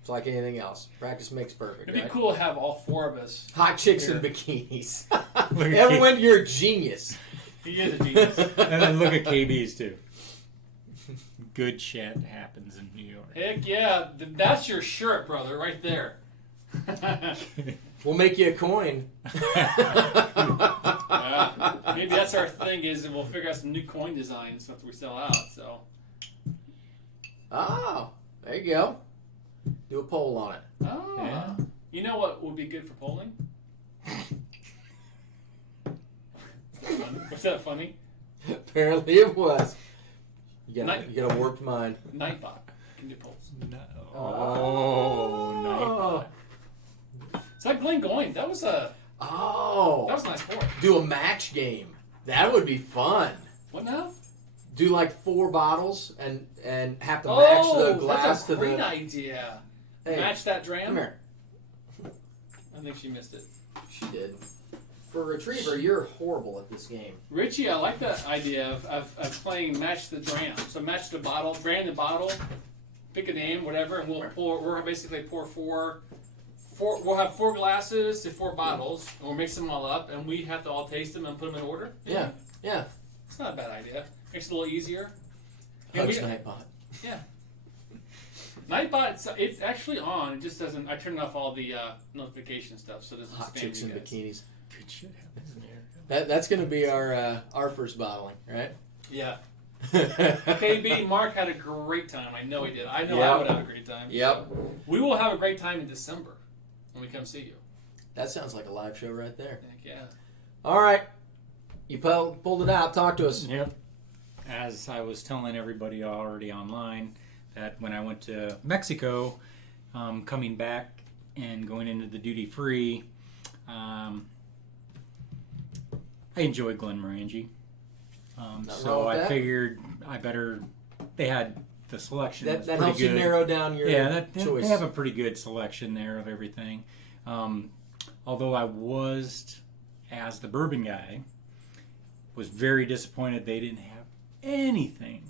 It's like anything else. Practice makes perfect. It'd be cool to have all 4 of us. Hot chicks in bikinis. Everyone, you're a genius. He is a genius. And then look at KB's too. Good shit happens in New York. Heck yeah. That's your shirt, brother, right there. We'll make you a coin. Maybe that's our thing is we'll figure out some new coin designs after we sell out. So. Oh, there you go. Do a poll on it. Oh. Yeah. You know what would be good for polling? Was that funny? Apparently it was. You got a warped mind. Nightbot can do polls. No. Nightbot. It's like Glengoyne. That was a nice pour. Do a match game. That would be fun. What now? Do like 4 bottles and have to match the glass to the. That's a great idea. Hey, match that dram. Come here. I think she missed it. She did. For a retriever, you're horrible at this game. Richie, I like that idea of playing match the dram. So match the bottle, brand the bottle, pick a name, whatever, and we'll basically pour 4. We'll have 4 glasses to 4 bottles, and we'll mix them all up, and we have to all taste them and put them in order. Yeah. It's not a bad idea. Makes it a little easier. Hugs Nightbot. Yeah. Nightbot, it's actually on. It just doesn't. I turned off all the notification stuff, so it doesn't spam Hot chicks you in guys. bikinis. Good shit happens in here. That's going to be our first bottling, right? Yeah. KB, Mark had a great time. I know he did. I know I would have a great time. Yep. We will have a great time in December when we come see you. That sounds like a live show right there. Heck yeah. All right. You pulled it out. Talk to us. Yep. As I was telling everybody already online, that when I went to Mexico, coming back and going into the duty free, I enjoyed Glenmorangie. So I figured they had the selection. That helps you narrow down your choice. They have a pretty good selection there of everything. although I was, as the bourbon guy, was very disappointed they didn't have anything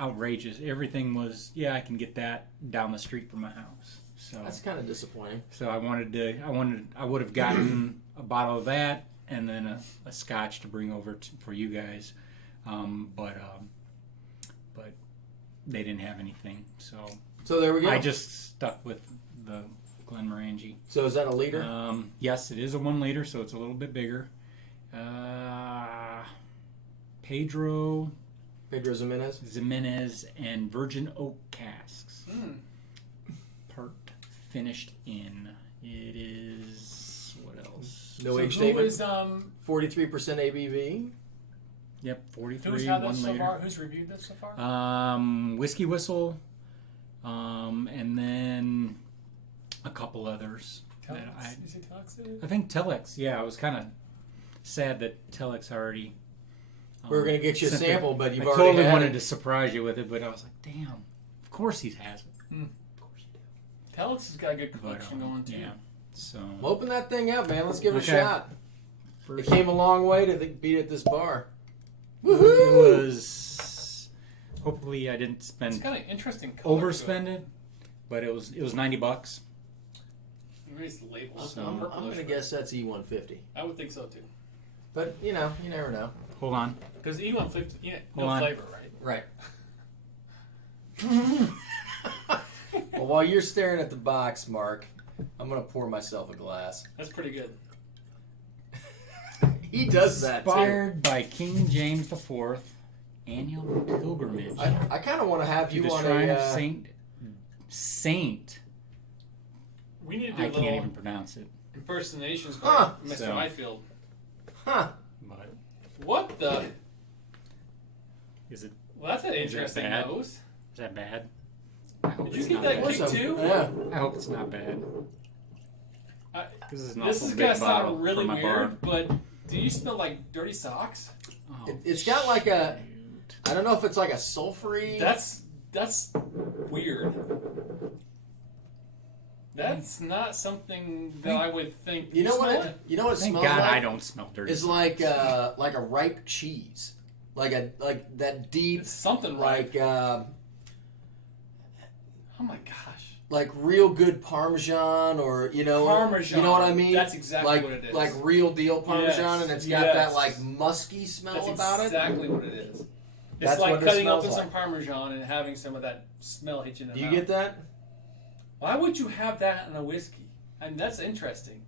outrageous. Everything was, yeah, I can get that down the street from my house. So That's kind of disappointing. So I would have gotten a bottle of that and then a Scotch to bring over for you guys, but they didn't have anything. So there we go. I just stuck with the Glenmorangie. So is that a liter? Yes, it is a 1 liter, so it's a little bit bigger. Pedro Ximenez and Virgin Oak casks. Part finished in. It is, what else? No so age who statement. is 43% ABV. Yep, 43. Who's had 1 this liter. so far? Who's reviewed this so far? Whiskey Whistle, and then a couple others. Telex? You say Telex did it? I think Telex. Yeah, I was kind of sad that Telex already. We were going to get you a sent sample, but you've I already totally had wanted it. to surprise you with it, but I was like, damn, of course he has it. Of course you do. Telex has got a good But, collection going too. yeah. So Well, open that thing up, man. Let's give it a Okay. shot. It first, came a long way to be at this bar. it was. Hopefully, I didn't It's spend got an interesting color to it. overspend it, but it was $90. Maybe it's the label. So- I'm Purplish, going to but guess that's E150. I would think so too. But, you know, you never know. Hold on. Because E150, yeah, no Hold on. flavor, right? Right. Well, while you're staring at the box, Mark, I'm going to pour myself a glass. That's pretty good. He does that, too. Inspired by King James IV annual pilgrimage I kind of want to have to you the on shrine a... of Saint. We need to do I a can't little even pronounce it. impersonations by Huh. Mr. So- Mayfield. Huh. But What the? is it? Well, that's an Is that interesting bad? nose. Is that bad? I hope Did you it's get not that bad. kick Awesome. too? Yeah. I hope it's not bad. I- This is an This awful is big gonna bottle sound really for my weird, but do you smell like dirty socks? bar. Oh, It's got like a... shoot. I don't know if it's like a sulfury... That's weird. That's not something that I would think. You know what smell it? You know what it Thank smells God like? I don't smell dirty. It's like a ripe cheese, like that deep, It's something right. like Oh my gosh. like real good Parmesan, or Parmesan. You know what I mean? That's exactly like what it is. like real deal Parmesan, Yes, and it's got that yes. like musky smell That's about it. exactly what it is. It's That's like what it cutting smells open some like. Parmesan and having some of that smell hit you in the Do you mouth. get that? Why would you have that in a whiskey? I mean, that's interesting.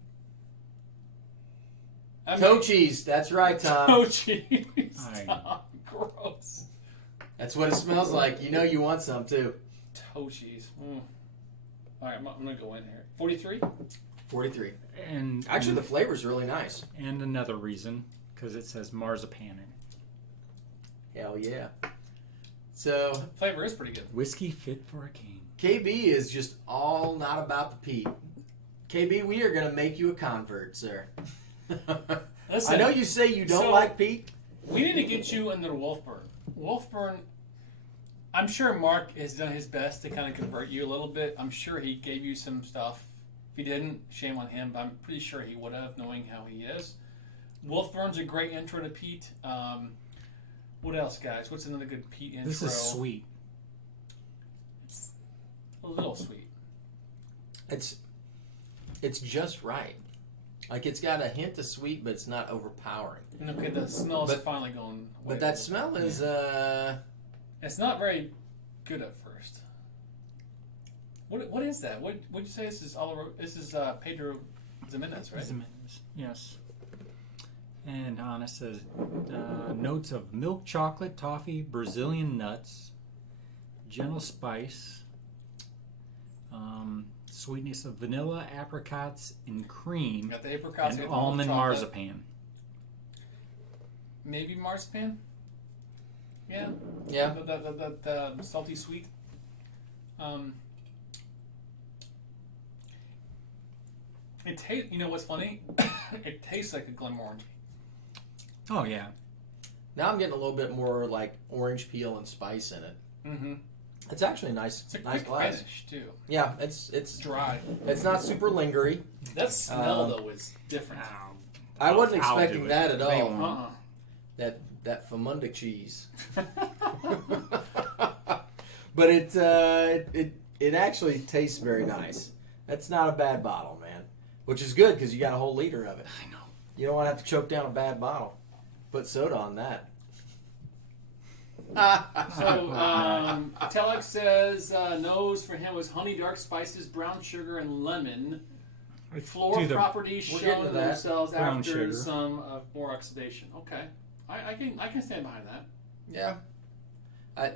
I mean, Toe cheese. That's right, Tom. toe cheese. I- Tom, gross. That's what it smells like. You know you want some too. Toe cheese. All right, I'm gonna go in here. 43. 43. and Actually, the flavor's really nice. and another reason because it says marzipan in it. Hell yeah. So Flavor is pretty good. Whiskey fit for a king. KB is just all not about the peat. KB, we are going to make you a convert, sir. Listen, I know you say you don't so- like peat. we need to get you into Wolfburn. Wolfburn. I'm sure Mark has done his best to kind of convert you a little bit. I'm sure he gave you some stuff. If he didn't, shame on him, but I'm pretty sure he would have, knowing how he is. Wolfburn's a great intro to peat. What else, guys? What's another good peat intro? This is sweet. It's a little sweet. It's just right. Like, it's got a hint of sweet, but it's not overpowering. And okay, the smell is But- finally going. But way that over. smell is, It's not very good at first. What is that? What would you say? This is Pedro Ximenez, right? Ximenez, yes. And on it says notes of milk chocolate, toffee, Brazilian nuts, gentle spice, sweetness of vanilla, apricots, and cream, Got the apricots, and got the milk almond chocolate. marzipan. Maybe marzipan. Yeah. yeah. The salty sweet. It tastes. You know what's funny? It tastes like a Glenmorangie. Oh yeah, Now I'm getting a little bit more, like, orange peel and spice in it. Mm-hmm. It's actually a nice, It's a nice quick glass. finish too. Yeah, it's Dry. It's not super lingery. That smell though is different. I wasn't I'll expecting do it. that at They all. won't. That Famunda cheese. But it actually tastes very nice. That's not a bad bottle, man. Which is good because you got a whole liter of it. I know. You don't want to have to choke down a bad bottle. Put soda on that. So Telex says nose for him was honey, dark spices, brown sugar, and lemon. Floor Do the properties We're getting shown to that. themselves Brown after sugar. some more oxidation. Okay, I can stand behind that. Yeah.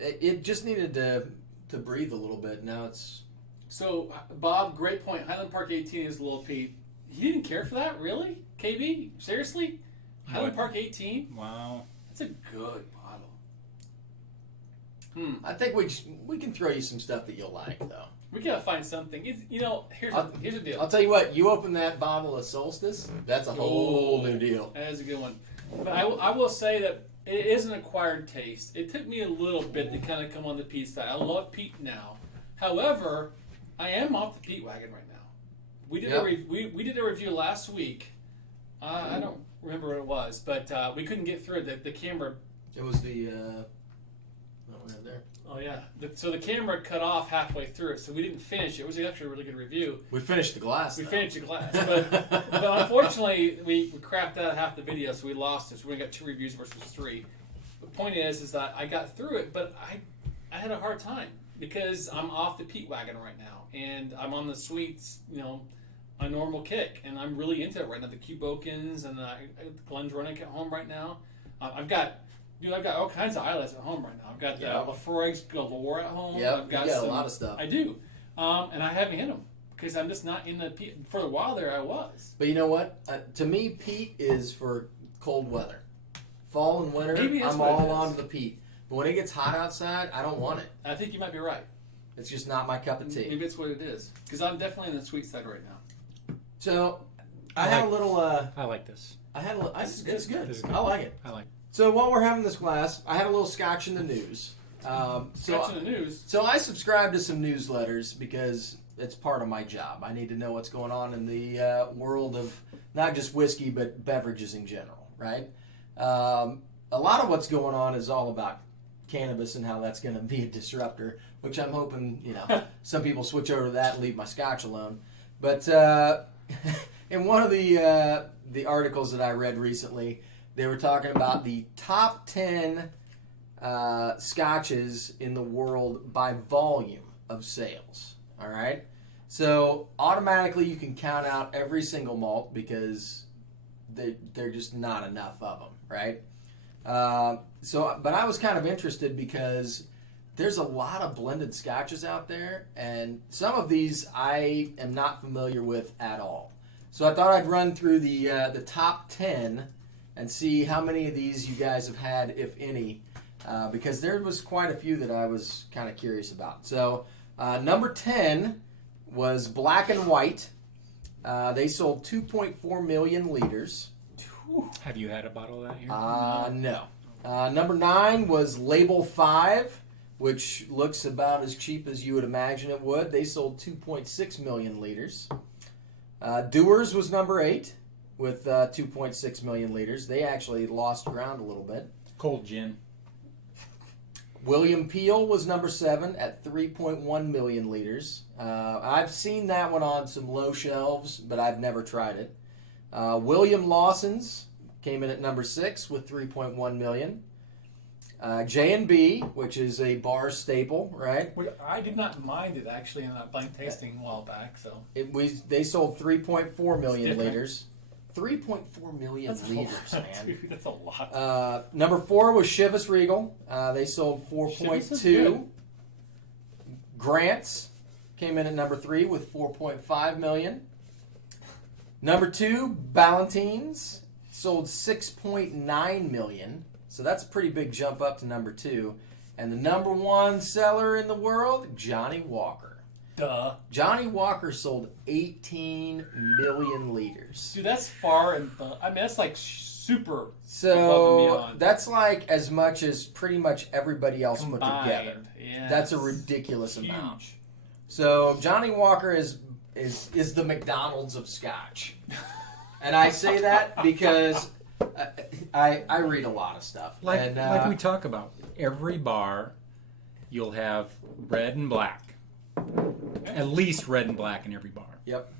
It just needed to breathe a little bit. Now it's... So Bob, great point. Highland Park 18 is Little Pete. He didn't care for that, really? KB, seriously? Highland Park 18? Wow. That's a good bottle. I think we can throw you some stuff that you'll like, though. We gotta find something. It's, here's the deal. I'll tell you what. You open that bottle of Solstice, that's a whole new deal. That is a good one. But I will say that it is an acquired taste. It took me a little bit to kind of come on the peat side. I love peat now. However, I am off the peat wagon right now. We did we did a review last week. I don't remember what it was, but we couldn't get through it. The camera. It was the... right there. Oh yeah. So the camera cut off halfway through it, so we didn't finish it. It was actually a really good review. We finished the glass, We though. finished the glass, but unfortunately we crapped out half the video, so we lost it. So we only got 2 reviews versus 3. The point is that I got through it, but I had a hard time because I'm off the peat wagon right now, and I'm on the sweets, a normal kick, and I'm really into it right now. The Cubokins and the Glendronach at home right now. I've got all kinds of islets at home right now. I've got the Lafroig's galore at home. Yep, I've got you got a lot of stuff. I do, and I haven't hit them because I'm just not in the peat. For a while there, I was. But you know what? To me, peat is for cold weather. Fall and winter, Maybe that's I'm what it all is. on the peat. But when it gets hot outside, I don't want it. I think you might be right. It's just not my cup of tea. Maybe it's what it is. Because I'm definitely in the sweet side right now. So, I I had like- a little... I like this. It's good. This is good. I like it. I like. So while we're having this glass, I had a little Scotch in the news. Scotch in the news. So I subscribe to some newsletters because it's part of my job. I need to know what's going on in the world of not just whiskey, but beverages in general, right? A lot of what's going on is all about cannabis and how that's going to be a disruptor, which I'm hoping, some people switch over to that and leave my Scotch alone. But in one of the articles that I read recently, they were talking about the top 10 scotches in the world by volume of sales. All right? So automatically you can count out every single malt because they're just not enough of them, right? But I was kind of interested because there's a lot of blended scotches out there, and some of these I am not familiar with at all. So I thought I'd run through the top 10 and see how many of these you guys have had, if any, because there was quite a few that I was kind of curious about. So number 10 was Black and White. They sold 2.4 million liters. Have you had a bottle of that here? No. Number 9 was Label 5, which looks about as cheap as you would imagine it would. They sold 2.6 million liters. Dewar's was number 8 with 2.6 million liters. They actually lost ground a little bit. Cold gin. William Peel was number 7 at 3.1 million liters. I've seen that one on some low shelves, but I've never tried it. William Lawson's came in at number 6 with 3.1 million. J&B, which is a bar staple, right? I did not mind it actually in that blind tasting a while back. So They sold 3.4 million different. liters. 3.4 million that's liters, a lot, man. dude. That's a lot. Number 4 was Chivas Regal. They sold Chivas is 4.2. good. Grant's came in at number 3 with 4.5 million. Number 2, Ballantines, sold 6.9 million. So that's a pretty big jump up to number 2. And the number 1 seller in the world, Johnny Walker. Duh. Johnny Walker sold 18 million liters. Dude, that's far and I mean that's like super above and So beyond. that's like as much as pretty much everybody else put together. Combined. Yes. That's a ridiculous Huge. amount. So Johnny Walker is the McDonald's of Scotch, and I say that because I read a lot of stuff. Like we talk about, every bar you'll have red and black. At least red and black in every bar. Yep.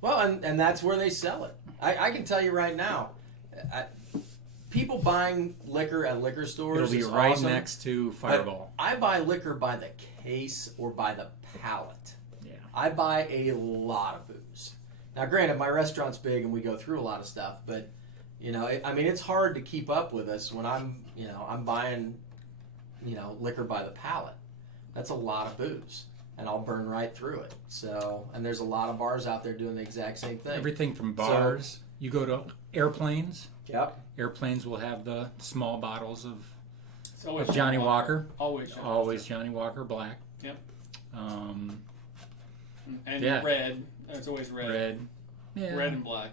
Well, and that's where they sell it. I can tell you right now, people buying liquor at liquor stores It'll be is right awesome, next to but Fireball. I buy liquor by the case or by the pallet. Yeah. I buy a lot of booze. Now, granted, my restaurant's big and we go through a lot of stuff, but it's hard to keep up with us when I'm buying, liquor by the pallet. That's a lot of booze, and I'll burn right through it. So, and there's a lot of bars out there doing the exact same thing. Everything from bars. You go to airplanes. Yep. Airplanes will have the small bottles of It's always Johnny Walker. Always Johnny Walker Black. Yep. And Yeah. red. It's always red. Red. Yeah. Red and black.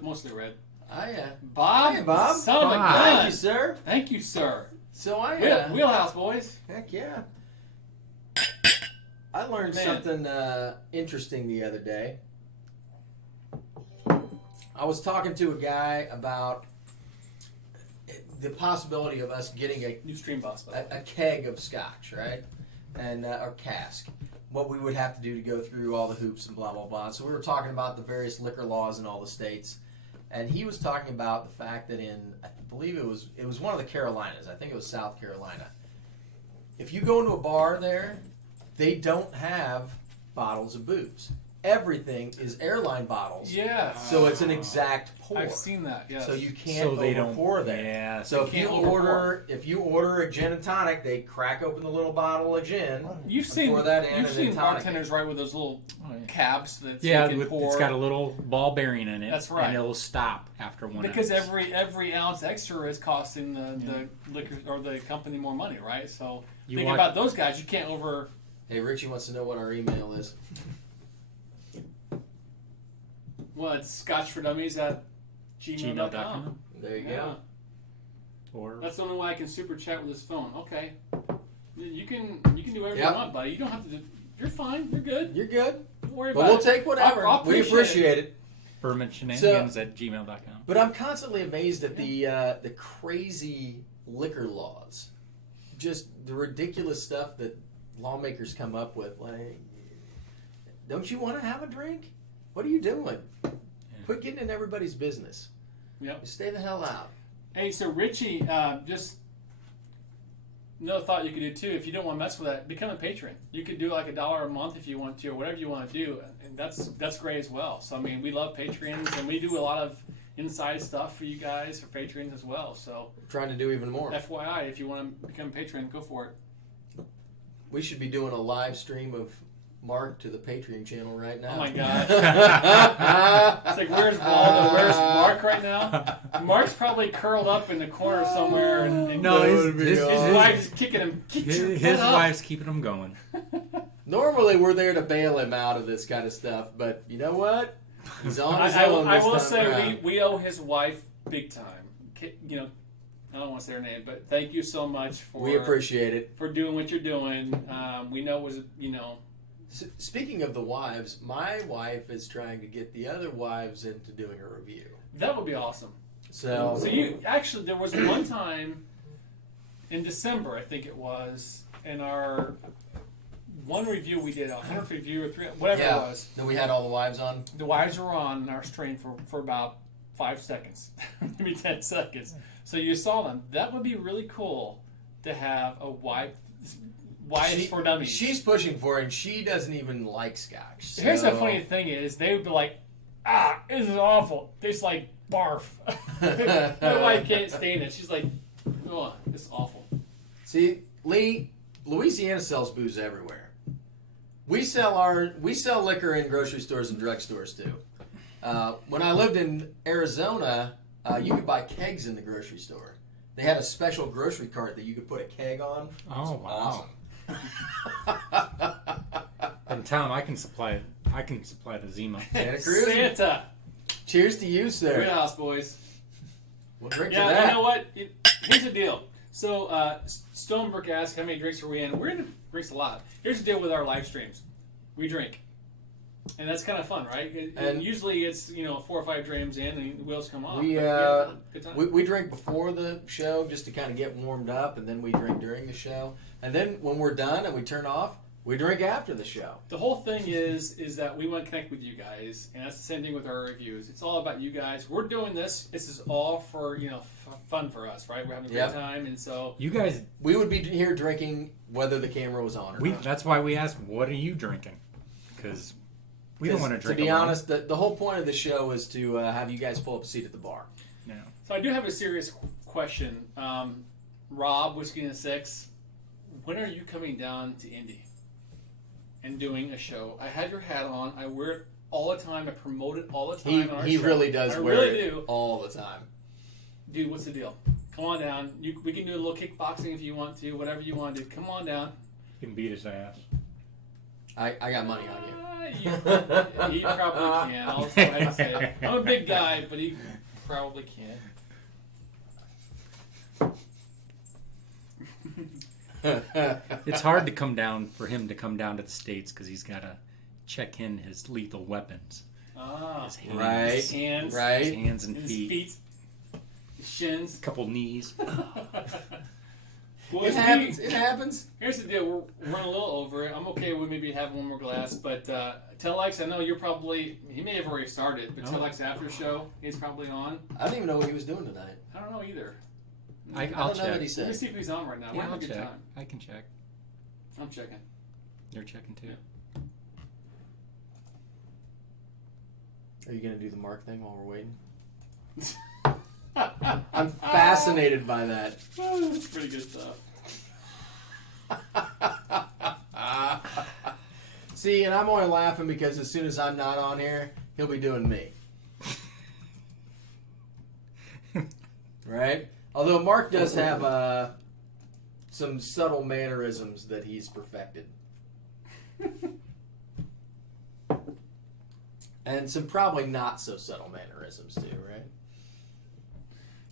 Mostly red. Oh, yeah. Bob. Hey, Bob. Son of a Bob. gun. Thank you, sir. Thank you, sir. So I Wheelhouse, boys. heck yeah. I learned Man. something interesting the other day. I was talking to a guy about the possibility of us getting New stream boss. a keg of scotch, right? And or cask. What we would have to do to go through all the hoops and blah blah blah. So we were talking about the various liquor laws in all the states, and he was talking about the fact that I believe it was one of the Carolinas. I think it was South Carolina. If you go into a bar there, they don't have bottles of booze. Everything is airline bottles. Yeah. So it's an exact pour. I've seen that. Yes. So you can't pour there. Yeah. So if you you can't order a gin and tonic, they crack open the little bottle of gin. You've seen pour that in you've and seen then tonic bartenders right with those little Oh, yeah. caps that Yeah, you can pour. it's got a little ball bearing in it. That's right. And it'll stop after 1 because ounce. every ounce extra is costing the liquor or the company more money, right? So You think want- about those guys. You can't over. Hey, Richie wants to know what our email is. Well, it's scotchfordummies@gmail.com. gmail.com. There you Yeah. go. Or That's the only way I can super chat with this phone. Okay. You can do whatever Yep. you want, buddy. You don't have to do. You're fine. You're good. You're good. Don't worry But about we'll it. take whatever. I'll We appreciate it. BurmanShenanigans@gmail.com. But I'm constantly amazed at the crazy liquor laws. Just the ridiculous stuff that lawmakers come up with. Like, don't you want to have a drink? What are you doing? Quit getting in everybody's business. Yep. Stay the hell out. Hey, so Richie, just another thought you could do too. If you don't want to mess with that, become a patron. You could do like $1 a month if you want to, or whatever you want to do, and that's great as well. So I mean, we love patrons, and we do a lot of inside stuff for you guys, for patrons as well. So We're trying to do even more. FYI, if you want to become a patron, go for it. We should be doing a live stream of Mark to the Patreon channel right now. Oh my gosh. It's like, where's Waldo? Where's Mark right now? Mark's probably curled up in the corner somewhere, and No, his wife's kicking him. Kick your his butt up. wife's keeping him going. Normally we're there to bail him out of this kind of stuff, but you know what? He's on his own I this will time say around. we owe his wife big time. You know, I don't want to say her name, but thank you so much for We appreciate it. for doing what you're doing. We know it was Speaking of the wives, my wife is trying to get the other wives into doing a review. that would be awesome. So you actually there was one time in December, I think it was, in our one review we did, 100th review or 3, whatever it was. Then we had all the wives on. The wives were on our stream for about 5 seconds, maybe 10 seconds. So you saw them. That would be really cool to have a wives for dummies. She's pushing for it, and she doesn't even like Scotch. So. Here's the funny thing is, they would be like, this is awful. Tastes like barf. My wife can't stand it. She's like, oh, this is awful. See, Louisiana sells booze everywhere. We sell liquor in grocery stores and drugstores too. When I lived in Arizona, you could buy kegs in the grocery store. They had a special grocery cart that you could put a keg on. Oh, wow. Awesome. In town, I can supply the Zima. Santa Cruz. Santa. Cheers to you, sir. Good house, boys. We'll drink Yeah, to that. you know what? Here's the deal. So, Stonebrook asked how many drinks are we in. We're in drinks a lot. Here's the deal with our live streams. We drink. And that's kind of fun, right? And usually it's, 4 or 5 drams in and the wheels come off. We, good time. we drink before the show just to kind of get warmed up, and then we drink during the show. And then when we're done and we turn off, we drink after the show. The whole thing is that we want to connect with you guys, and that's the same thing with our reviews. It's all about you guys. We're doing this. This is all for fun for us, right? We're having a great time, and so You guys, We would be here drinking whether the camera was on or not. that's why we asked, what are you drinking? Because we don't want to drink To be alone. honest, the whole point of the show is to have you guys pull up a seat at the bar. Yeah. So I do have a serious question, Rob, Whiskey and Six. When are you coming down to Indy and doing a show? I have your hat on. I wear it all the time. I promote it all the time. on our He show. really does I wear really it do. all the time. Dude, what's the deal? Come on down. We can do a little kickboxing if you want to, whatever you want to do. Come on down. You can beat his ass. I got money on you. He probably can. I'll go ahead and say it. I'm a big guy, but he probably can. It's hard to come down for him to come down to the States because he's got to check in his lethal weapons. Ah, His hands, Right. his hands, Right. his hands and his feet, feet, his shins. a couple knees. Well, It happens. It happens. Here's the deal. We're running a little over it. I'm okay with maybe having one more glass, but Telex, I know you're probably, he may have already started, but Oh. Telex after show, he's probably on. I don't even know what he was doing tonight. I don't know either. I'll don't know check. what he Let me said. see if he's on right now. We're Yeah, having I'll a good check. time. I can check. I'm checking. You're checking too. Yeah. Are you gonna do the Mark thing while we're waiting? I'm fascinated by that. Oh, that's pretty good stuff. See, and I'm only laughing because as soon as I'm not on here, he'll be doing me. Right? Although Mark does have some subtle mannerisms that he's perfected. And some probably not so subtle mannerisms too, right?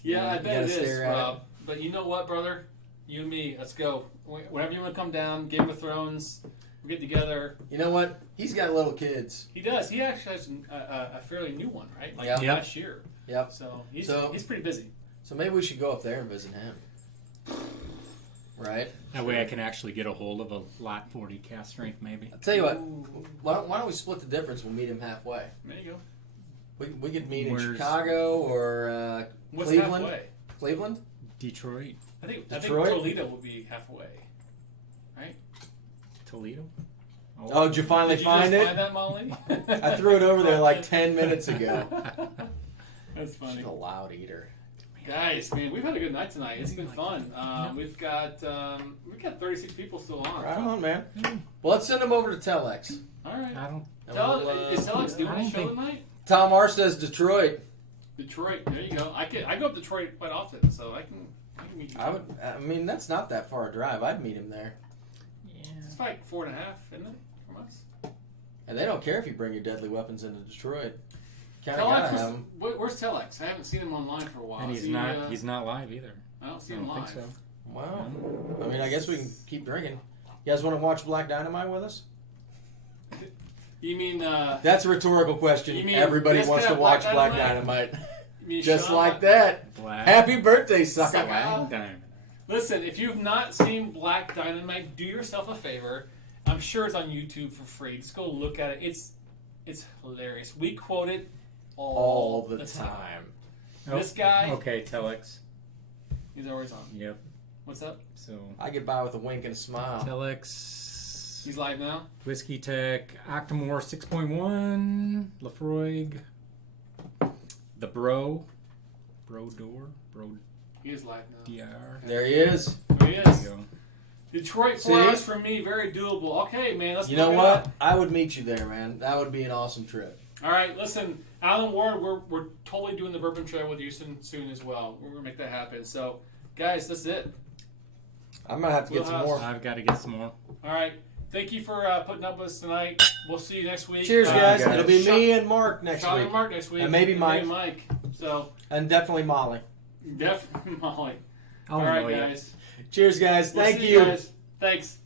Yeah, I You bet gotta it is, stare at Rob. But you know what, brother? You and me, let's go. Whenever you want to come down, Game of Thrones, we get together. You know what? He's got little kids. He does. He actually has a fairly new one, right? Like Yeah. last year. Yep. So he's pretty busy. So maybe we should go up there and visit him. Right? That way I can actually get a hold of a lot 40 cast strength, maybe. I'll tell you what. Ooh. Why don't we split the difference? We'll meet him halfway. There you go. We could meet in Where's- Chicago or What's Cleveland. halfway? Cleveland? Detroit, I think Detroit? Toledo will be halfway. Right? Toledo. Oh, did you finally Did you find just it? find that, Molly? I threw it over there like 10 minutes ago. That's funny. She's a loud eater. Guys, man, we've had a good night tonight. It's been fun. We've got 36 people still on. Right on, man. Well, let's send him over to Telex. All right. I don't. And Is Telex doing I a don't show think- tonight? Tom R says Detroit. Detroit. There you go. I go up to Detroit quite often, so I can meet you. I mean, that's not that far a drive. I'd meet him there. It's like 4.5, isn't it, from us? And they don't care if you bring your deadly weapons into Detroit. Kind of Telex, gotta have them. where's Telex? I haven't seen him online for a while. And Is he's he, not. He's not live either. I don't see I him don't live. think so. Wow. I mean, I guess we can keep drinking. You guys want to watch Black Dynamite with us? You mean That's a rhetorical question. You mean Everybody this wants guy, to watch Black Black Dynamite? Dynamite. you mean Just Sean? like that. Black. Happy birthday, sucker. Sucker. Black Diamond. Listen, if you've not seen Black Dynamite, do yourself a favor. I'm sure it's on YouTube for free. Just go look at it. It's hilarious. We quote it All the time. This guy, Okay, Telex. he's always on. Yep. What's up? So I get by with a wink and a smile. Telex. He's live now. Whiskey Tech, Octomore 6.1, Lafroig, the Bro He is live now. DR. There he is. There he There is. you go. Detroit, See? 4 hours from me, very doable. Okay, man, let's You look know it what? up. I would meet you there, man. That would be an awesome trip. All right, listen, Alan Ward, we're totally doing the Bourbon Trail with you soon as well. We're gonna make that happen. So, guys, that's it. I'm gonna have to get We'll some have- more. I've got to get some more. All right, thank you for putting up with us tonight. We'll see you next week. Cheers, guys. guys. It'll be me and Mark next Sean week. and Mark next week. And maybe Mike. Mike. So, And definitely Molly. definitely Molly. I'll All right, annoy you. guys. Cheers, guys. We'll Thank see you. guys. Thanks.